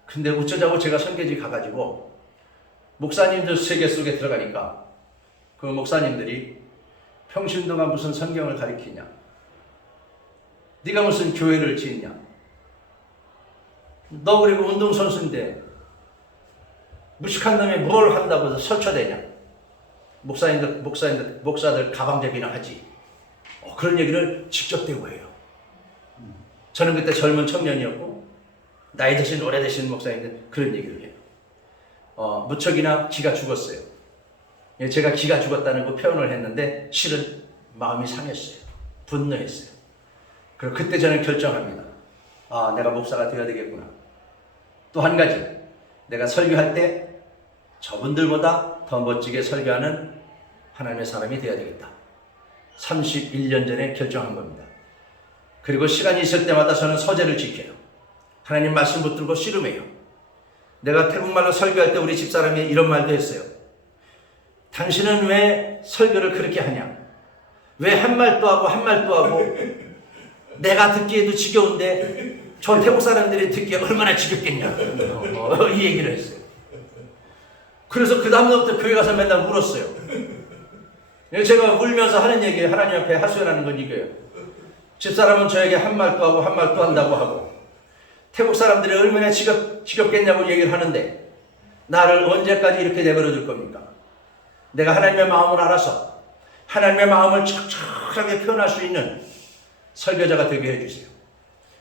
근데 어쩌자고 제가 선교지 가가지고 목사님들 세계 속에 들어가니까 그 목사님들이 평신도가 무슨 성경을 가리키냐? 네가 무슨 교회를 지었냐? 너 그리고 운동선수인데 무식한 놈이 뭘 한다고 해서 설쳐대냐? 목사들 가방대비나 하지. 그런 얘기를 직접 대고 해요. 저는 그때 젊은 청년이었고 나이 드신 오래되신 목사님들 그런 얘기를 해요. 무척이나 기가 죽었어요. 제가 기가 죽었다는 그 표현을 했는데 실은 마음이 상했어요. 분노했어요. 그리고 그때 저는 결정합니다. 내가 목사가 되어야 되겠구나. 또 한 가지, 내가 설교할 때 저분들보다 더 멋지게 설교하는 하나님의 사람이 되어야 되겠다. 31년 전에 결정한 겁니다. 그리고 시간이 있을 때마다 저는 서재를 지켜요. 하나님 말씀 붙들고 씨름해요. 내가 태국말로 설교할 때 우리 집사람이 이런 말도 했어요. 당신은 왜 설교를 그렇게 하냐? 왜 한 말도 하고 한 말도 하고 내가 듣기에도 지겨운데 저 태국 사람들이 듣기에 얼마나 지겹겠냐? 이 얘기를 했어요. 그래서 그 다음부터 교회 가서 맨날 울었어요. 제가 울면서 하는 얘기, 하나님 앞에 하소연하는 건 이거예요. 집사람은 저에게 한 말도 하고 한 말도 한다고 하고 태국 사람들이 얼마나 지겹겠냐고 얘기를 하는데 나를 언제까지 이렇게 내버려 둘 겁니까? 내가 하나님의 마음을 알아서 하나님의 마음을 척척하게 표현할 수 있는 설교자가 되게 해주세요.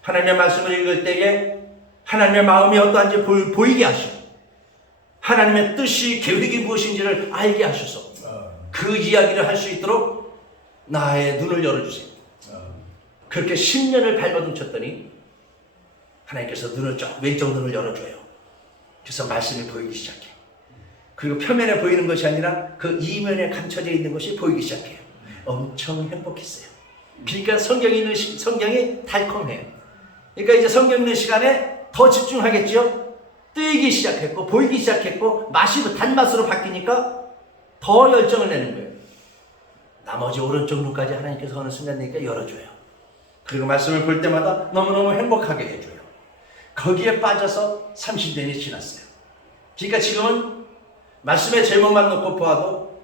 하나님의 말씀을 읽을 때에 하나님의 마음이 어떠한지 보이게 하시고 하나님의 뜻이 계획이 무엇인지를 알게 하셔서 그 이야기를 할 수 있도록 나의 눈을 열어주세요. 그렇게 10년을 발버둥 쳤더니 하나님께서 눈을 왼쪽 눈을 열어줘요. 그래서 말씀이 보이기 시작해요. 그리고 표면에 보이는 것이 아니라 그 이면에 감춰져 있는 것이 보이기 시작해요. 엄청 행복했어요. 그러니까 성경이 달콤해요. 그러니까 이제 성경 읽는 시간에 더 집중하겠죠. 뜨이기 시작했고 보이기 시작했고 맛이 단맛으로 바뀌니까 더 열정을 내는 거예요. 나머지 오른쪽 눈까지 하나님께서 어느 순간 내니까 열어줘요. 그리고 말씀을 볼 때마다 너무너무 행복하게 해줘요. 거기에 빠져서 30년이 지났어요. 그러니까 지금은 말씀의 제목만 놓고 보아도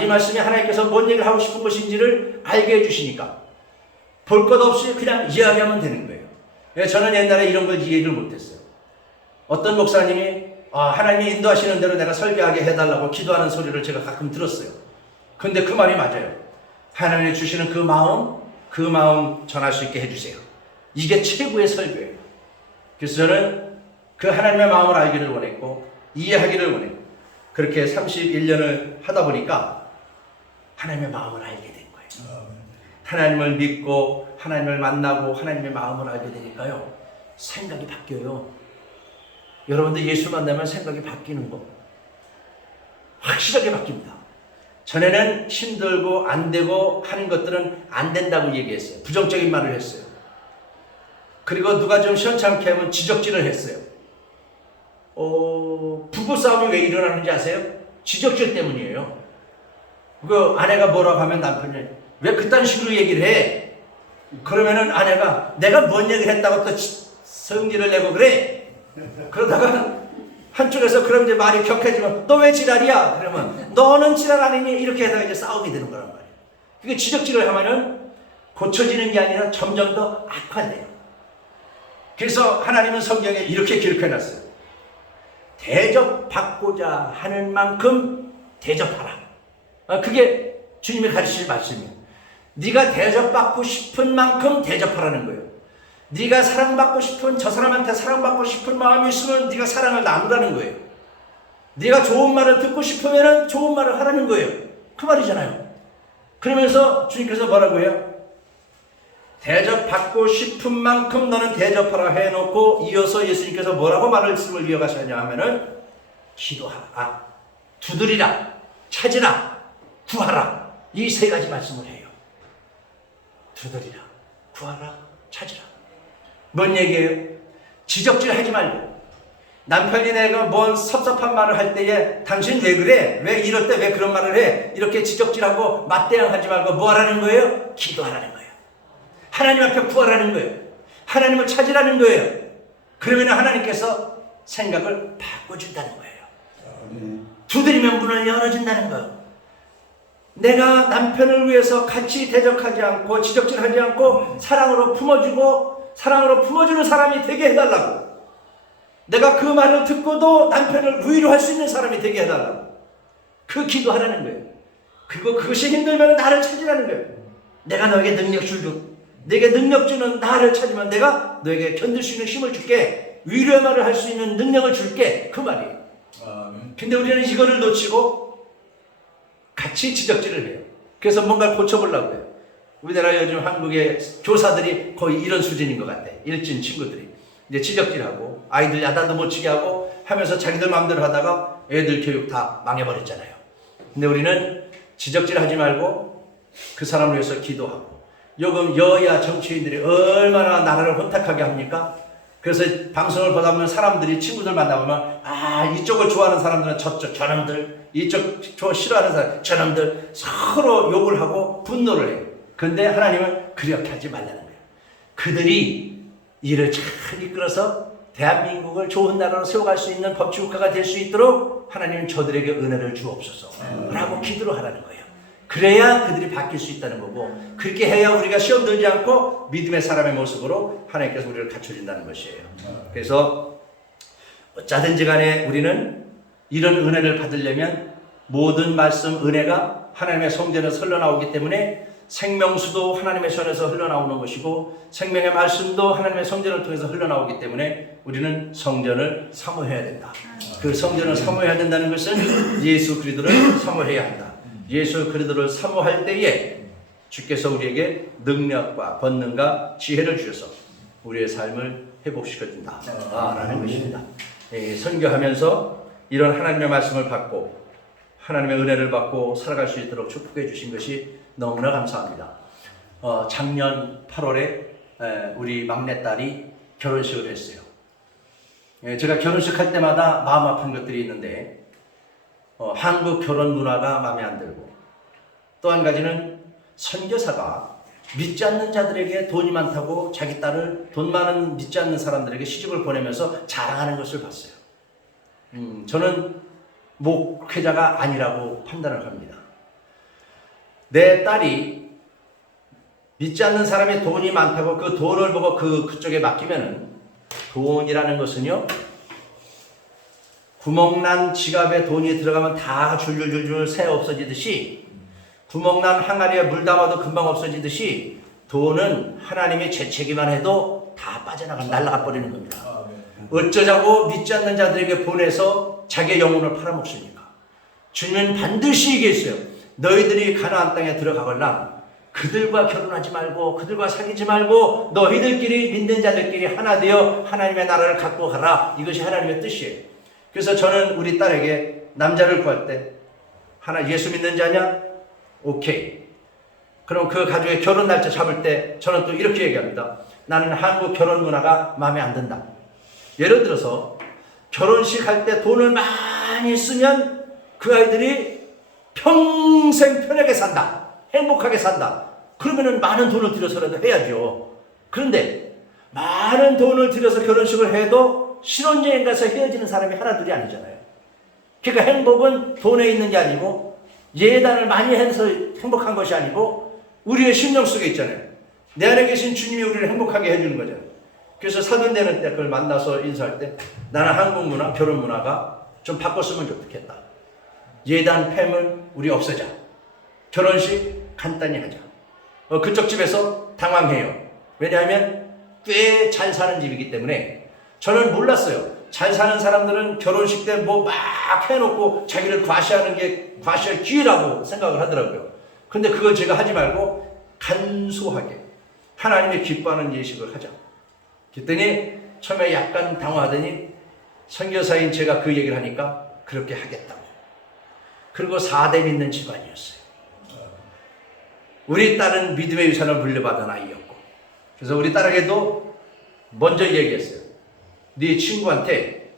이 말씀이 하나님께서 뭔 얘기를 하고 싶은 것인지를 알게 해주시니까 볼 것 없이 그냥 이야기하면 되는 거예요. 저는 옛날에 이런 걸 이해를 못했어요. 어떤 목사님이 하나님이 인도하시는 대로 내가 설교하게 해달라고 기도하는 소리를 제가 가끔 들었어요. 근데 그 말이 맞아요. 하나님이 주시는 그 마음 전할 수 있게 해주세요. 이게 최고의 설교예요. 그래서 저는 그 하나님의 마음을 알기를 원했고 이해하기를 원했고 그렇게 31년을 하다 보니까 하나님의 마음을 알게 된 거예요. 하나님을 믿고 하나님을 만나고 하나님의 마음을 알게 되니까요. 생각이 바뀌어요. 여러분들 예수 만나면 생각이 바뀌는 거 확실하게 바뀝니다. 전에는 힘들고 안 되고 하는 것들은 안 된다고 얘기했어요. 부정적인 말을 했어요. 그리고 누가 좀 시원찮게 하면 지적질을 했어요. 부부싸움이 왜 일어나는지 아세요? 지적질 때문이에요. 그 아내가 뭐라고 하면 남편이 왜 그딴 식으로 얘기를 해? 그러면은 아내가 내가 뭔 얘기를 했다고 또 성질을 내고 그래? 그러다가 한쪽에서 그럼 이제 말이 격해지면 너 왜 지랄이야? 그러면 너는 지랄 아니니? 이렇게 해서 이제 싸움이 되는 거란 말이에요. 그게 지적질을 하면은 고쳐지는 게 아니라 점점 더 악화돼요. 그래서 하나님은 성경에 이렇게 기록해놨어요. 대접받고자 하는 만큼 대접하라. 그게 주님이 가르치신 말씀이에요. 네가 대접받고 싶은 만큼 대접하라는 거예요. 네가 사랑받고 싶은 저 사람한테 사랑받고 싶은 마음이 있으면 네가 사랑을 나누라는 거예요. 네가 좋은 말을 듣고 싶으면 좋은 말을 하라는 거예요. 그 말이잖아요. 그러면서 주님께서 뭐라고 해요? 대접받고 싶은 만큼 너는 대접하라 해놓고 이어서 예수님께서 뭐라고 말씀을 이어가셨냐 하면은 기도하라, 두드리라, 찾으라, 구하라 이 세 가지 말씀을 해요. 두드리라, 구하라, 찾으라. 뭔 얘기예요? 지적질 하지 말고 남편이 내가 뭔 섭섭한 말을 할 때에 당신 왜 그래? 왜 이럴 때 왜 그런 말을 해? 이렇게 지적질하고 맞대응하지 말고 뭐 하라는 거예요? 기도하라는 거예요. 하나님 앞에 구하라는 거예요. 하나님을 찾으라는 거예요. 그러면 하나님께서 생각을 바꿔준다는 거예요. 두드리면 문을 열어준다는 거예요. 내가 남편을 위해서 같이 대적하지 않고 지적질하지 않고 사랑으로 품어주고 사랑으로 품어주는 사람이 되게 해달라고. 내가 그 말을 듣고도 남편을 위로할 수 있는 사람이 되게 해달라고. 그 기도하라는 거예요. 그리고 그것이 힘들면 나를 찾으라는 거예요. 내가 너에게 능력 줄게. 내게 능력 주는 나를 찾으면 내가 너에게 견딜 수 있는 힘을 줄게. 위로의 말을 할 수 있는 능력을 줄게. 그 말이에요. 근데 우리는 이거를 놓치고 같이 지적질을 해요. 그래서 뭔가 고쳐보려고 해요. 우리나라 요즘 한국의 교사들이 거의 이런 수준인 것 같아. 일진 친구들이. 이제 지적질하고 아이들 야단도 못 치게 하고 하면서 자기들 마음대로 하다가 애들 교육 다 망해버렸잖아요. 근데 우리는 지적질하지 말고 그 사람을 위해서 기도하고. 요즘 여야 정치인들이 얼마나 나라를 혼탁하게 합니까? 그래서 방송을 보다 보면 사람들이 친구들 만나보면 이쪽을 좋아하는 사람들은 저놈들, 이쪽 싫어하는 사람 저놈들 서로 욕을 하고 분노를 해요. 그런데 하나님은 그렇게 하지 말라는 거예요. 그들이 일을 잘 이끌어서 대한민국을 좋은 나라로 세워갈 수 있는 법치국가가 될 수 있도록 하나님은 저들에게 은혜를 주옵소서 라고 기도를 하라는 거예요. 그래야 그들이 바뀔 수 있다는 거고, 그렇게 해야 우리가 시험 들지 않고 믿음의 사람의 모습으로 하나님께서 우리를 갖춰준다는 것이에요. 그래서 어쩌든지 간에 우리는 이런 은혜를 받으려면 모든 말씀 은혜가 하나님의 성전에서 흘러나오기 때문에 생명수도 하나님의 손에서 흘러나오는 것이고 생명의 말씀도 하나님의 성전을 통해서 흘러나오기 때문에 우리는 성전을 사모해야 된다. 그 성전을 사모해야 된다는 것은 예수 그리스도를 사모해야 한다. 예수 그리스도를 사모할 때에 주께서 우리에게 능력과 권능과 지혜를 주셔서 우리의 삶을 회복시켜준다 라는 것입니다. 선교하면서 이런 하나님의 말씀을 받고 하나님의 은혜를 받고 살아갈 수 있도록 축복해 주신 것이 너무나 감사합니다. 작년 8월에 우리 막내딸이 결혼식을 했어요. 제가 결혼식 할 때마다 마음 아픈 것들이 있는데 한국 결혼 문화가 마음에 안 들고, 또 한 가지는 선교사가 믿지 않는 자들에게 돈이 많다고 자기 딸을 돈 많은 믿지 않는 사람들에게 시집을 보내면서 자랑하는 것을 봤어요. 저는 목회자가 아니라고 판단을 합니다. 내 딸이 믿지 않는 사람이 돈이 많다고 그 돈을 보고 그쪽에 맡기면은, 돈이라는 것은요, 구멍난 지갑에 돈이 들어가면 다 줄줄줄줄 새 없어지듯이, 구멍난 항아리에 물 담아도 금방 없어지듯이, 돈은 하나님이 재채기만 해도 다 날아가 버리는 겁니다. 어쩌자고 믿지 않는 자들에게 보내서 자기의 영혼을 팔아먹습니까? 주님은 반드시 얘기했어요. 너희들이 가나안 땅에 들어가거나 그들과 결혼하지 말고 그들과 사귀지 말고 너희들끼리 믿는 자들끼리 하나 되어 하나님의 나라를 갖고 가라. 이것이 하나님의 뜻이에요. 그래서 저는 우리 딸에게 남자를 구할 때, 하나 예수 믿는 자냐? 오케이. 그럼 그 가족의 결혼 날짜 잡을 때 저는 또 이렇게 얘기합니다. 나는 한국 결혼 문화가 마음에 안 든다. 예를 들어서 결혼식 할 때 돈을 많이 쓰면 그 아이들이 평생 편하게 산다. 행복하게 산다. 그러면은 많은 돈을 들여서라도 해야죠. 그런데 많은 돈을 들여서 결혼식을 해도 신혼여행 가서 헤어지는 사람이 하나둘이 아니잖아요. 그러니까 행복은 돈에 있는 게 아니고 예단을 많이 해서 행복한 것이 아니고 우리의 심령 속에 있잖아요. 내 안에 계신 주님이 우리를 행복하게 해주는 거잖아요. 그래서 사돈되는 때 그걸 만나서 인사할 때, 나는 한국 문화, 결혼 문화가 좀 바꿨으면 좋겠다. 예단 폐물 우리 없애자. 결혼식 간단히 하자. 그쪽 집에서 당황해요. 왜냐하면 꽤 잘 사는 집이기 때문에. 저는 몰랐어요. 잘 사는 사람들은 결혼식 때 뭐 막 해놓고 자기를 과시할 기회라고 생각을 하더라고요. 근데 그걸 제가 하지 말고 간소하게 하나님의 기뻐하는 예식을 하자. 그랬더니 처음에 약간 당황하더니 선교사인 제가 그 얘기를 하니까 그렇게 하겠다고. 그리고 4대 믿는 집안이었어요. 우리 딸은 믿음의 유산을 물려받은 아이였고, 그래서 우리 딸에게도 먼저 얘기했어요. 네 친구한테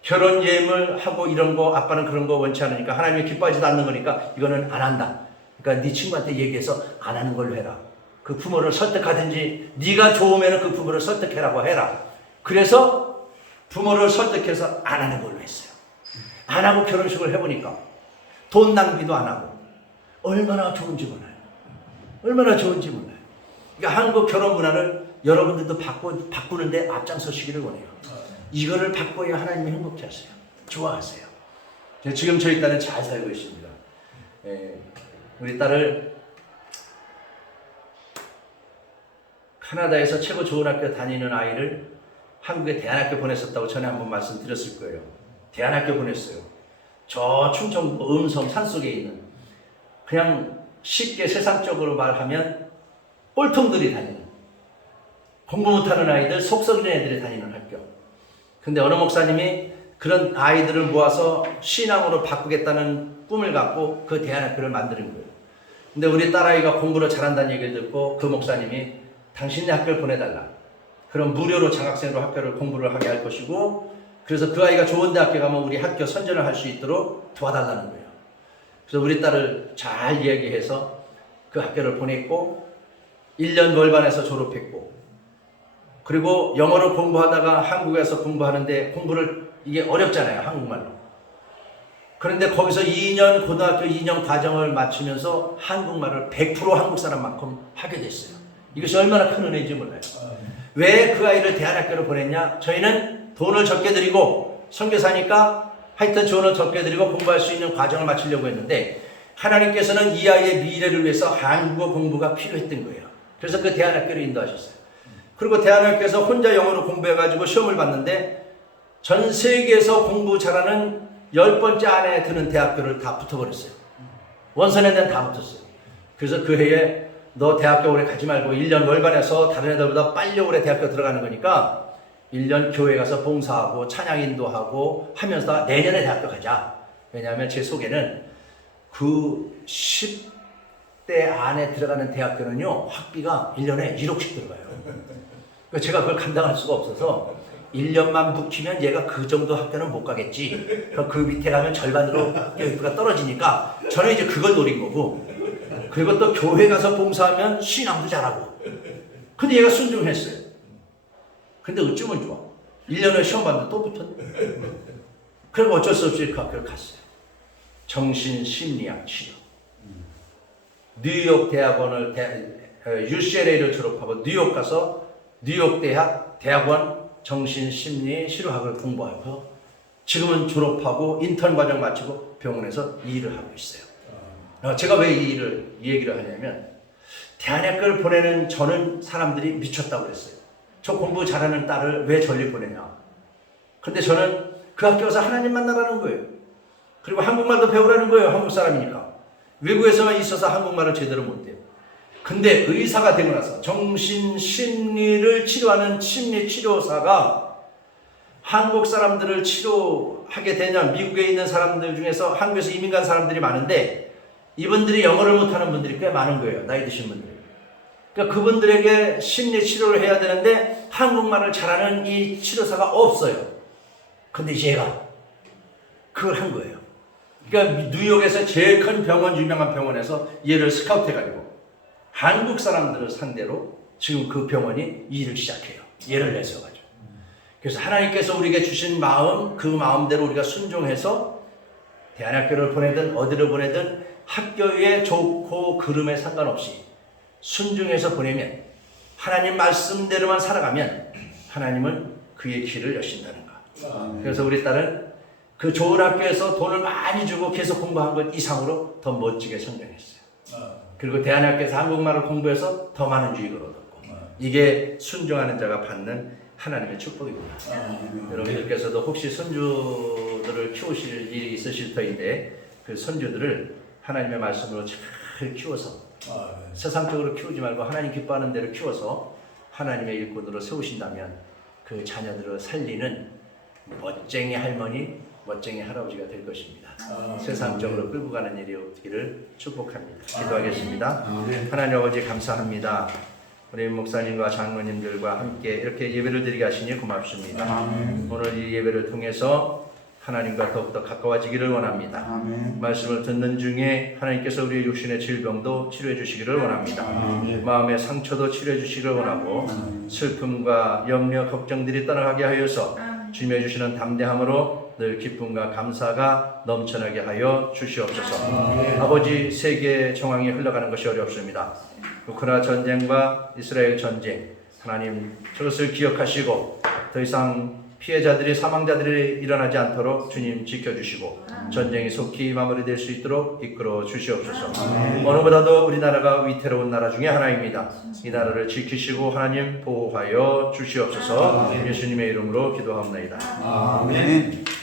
결혼 예물 하고 이런 거, 아빠는 그런 거 원치 않으니까, 하나님이 기뻐하지도 않는 거니까 이거는 안 한다. 그러니까 네 친구한테 얘기해서 안 하는 걸로 해라. 그 부모를 설득하든지 네가 좋으면 그 부모를 설득해라고 해라. 그래서 부모를 설득해서 안 하는 걸로 했어요. 안 하고 결혼식을 해보니까 돈 낭비도 안 하고 얼마나 좋은지 몰라요. 얼마나 좋은지 몰라요. 그러니까 한국 결혼 문화를 여러분들도 바꾸는데 앞장서시기를 원해요. 이거를 바꿔야 하나님이 행복해 하세요. 좋아하세요. 지금 저희 딸은 잘 살고 있습니다. 우리 딸을 캐나다에서 최고 좋은 학교 다니는 아이를 한국에 대안학교 보냈었다고 전에 한번 말씀드렸을 거예요. 대안학교 보냈어요. 저 충청도 음성 산속에 있는, 그냥 쉽게 세상적으로 말하면 꼴통들이 다니는, 공부 못하는 아이들, 속 썩이는 애들이 다니는 학교. 근데 어느 목사님이 그런 아이들을 모아서 신앙으로 바꾸겠다는 꿈을 갖고 그 대안학교를 만드는 거예요. 근데 우리 딸아이가 공부를 잘한다는 얘기를 듣고 그 목사님이 당신네 학교를 보내달라. 그럼 무료로 장학생으로 학교를 공부를 하게 할 것이고, 그래서 그 아이가 좋은 대학교 가면 우리 학교 선전을 할 수 있도록 도와달라는 거예요. 그래서 우리 딸을 잘 이야기해서 그 학교를 보냈고 1년 월반에서 졸업했고, 그리고 영어를 공부하다가 한국에서 공부하는데 공부를, 이게 어렵잖아요, 한국말로. 그런데 거기서 2년 고등학교 2년 과정을 마치면서 한국말을 100% 한국 사람만큼 하게 됐어요. 이것이 얼마나 큰 은혜인지 몰라요. 왜 그 아이를 대안학교로 보냈냐? 저희는 돈을 적게 들이고 선교사니까 하여튼 돈을 적게 들이고 공부할 수 있는 과정을 마치려고 했는데, 하나님께서는 이 아이의 미래를 위해서 한국어 공부가 필요했던 거예요. 그래서 그 대안학교를 인도하셨어요. 그리고 대안학교에서 혼자 영어로 공부해가지고 시험을 봤는데 전 세계에서 공부 잘하는 10번째 안에 드는 대학교를 다 붙어버렸어요. 원서에는 다 붙었어요. 그래서 그 해에 너 대학교 오래 가지 말고 1년 월반해서 다른 애들보다 빨리 오래 대학교 들어가는 거니까 1년 교회 가서 봉사하고 찬양 인도하고 하면서 내년에 대학교 가자. 왜냐하면 제 속에는 그 10대 안에 들어가는 대학교는요, 학비가 1년에 1억씩 들어가요. 그러니까 제가 그걸 감당할 수가 없어서 1년만 묵히면 얘가 그 정도 학교는 못 가겠지. 그럼 그 밑에 가면 절반으로 교육비가 떨어지니까 저는 이제 그걸 노린 거고, 그리고 또 교회 가서 봉사하면 신앙도 잘하고. 근데 얘가 순종했어요. 근데 어쩌면 좋아. 1년 후에 시험 봤는데 또 붙었네. 그리고 어쩔 수 없이 그 학교를 갔어요. 정신심리학 치료. 뉴욕 대학원을 UCLA를 졸업하고 뉴욕 가서 뉴욕 대학원 정신심리 치료학을 공부하고 지금은 졸업하고 인턴 과정 마치고 병원에서 이 일을 하고 있어요. 제가 왜 이 얘기를 하냐면, 대안학교를 보내는 저는 사람들이 미쳤다고 그랬어요. 저 공부 잘하는 딸을 왜 저리 보내냐. 근데 저는 그 학교에서 하나님 만나라는 거예요. 그리고 한국말도 배우라는 거예요. 한국 사람이니까. 외국에서만 있어서 한국말을 제대로 못해요. 근데 의사가 되고 나서 정신심리를 치료하는 심리치료사가 한국 사람들을 치료하게 되면, 미국에 있는 사람들 중에서 한국에서 이민 간 사람들이 많은데 이분들이 영어를 못하는 분들이 꽤 많은 거예요. 나이 드신 분들이. 그러니까 그분들에게 심리 치료를 해야 되는데 한국말을 잘하는 이 치료사가 없어요. 근데 얘가 그걸 한 거예요. 그러니까 뉴욕에서 제일 큰 병원, 유명한 병원에서 얘를 스카우트해가지고 한국 사람들을 상대로 지금 그 병원이 일을 시작해요. 얘를 내세워가지고. 그래서 하나님께서 우리에게 주신 마음, 그 마음대로 우리가 순종해서 대안학교를 보내든 어디를 보내든 학교에 좋고 그름에 상관없이 순종해서 보내면, 하나님 말씀대로만 살아가면 하나님은 그의 길을 여신다는 거. 그래서 우리 딸은 그 좋은 학교에서 돈을 많이 주고 계속 공부한 것 이상으로 더 멋지게 성장했어요. 그리고 대안학교에서 한국말을 공부해서 더 많은 유익을 얻었고, 이게 순종하는 자가 받는 하나님의 축복입니다. 여러분들께서도 혹시 손주들을 키우실 일이 있으실 터인데 그 손주들을 하나님의 말씀으로 잘 키워서, 세상적으로 키우지 말고 하나님 기뻐하는 대로 키워서 하나님의 일꾼으로 세우신다면 그 자녀들을 살리는 멋쟁이 할머니, 멋쟁이 할아버지가 될 것입니다. 세상적으로 끌고 가는 일이 없기를 축복합니다. 기도하겠습니다. 하나님 아버지 감사합니다. 우리 목사님과 장로님들과 함께 이렇게 예배를 드리게 하시니 고맙습니다. 오늘 이 예배를 통해서 하나님과 더욱더 가까워지기를 원합니다. 말씀을 듣는 중에 하나님께서 우리의 육신의 질병도 치료해 주시기를 원합니다. 마음의 상처도 치료해 주시기를 원하고, 슬픔과 염려, 걱정들이 떠나가게 하여서 주님의 주시는 담대함으로 늘 기쁨과 감사가 넘쳐나게 하여 주시옵소서. 아버지, 세계 정황이 흘러가는 것이 어렵습니다. 우크라이나 전쟁과 이스라엘 전쟁, 하나님 저것을 기억하시고 더 이상 피해자들이 사망자들이 일어나지 않도록 주님 지켜주시고 전쟁이 속히 마무리될 수 있도록 이끌어 주시옵소서. 어느보다도 우리나라가 위태로운 나라 중에 하나입니다. 이 나라를 지키시고 하나님 보호하여 주시옵소서. 예수님의 이름으로 기도합니다. 아멘.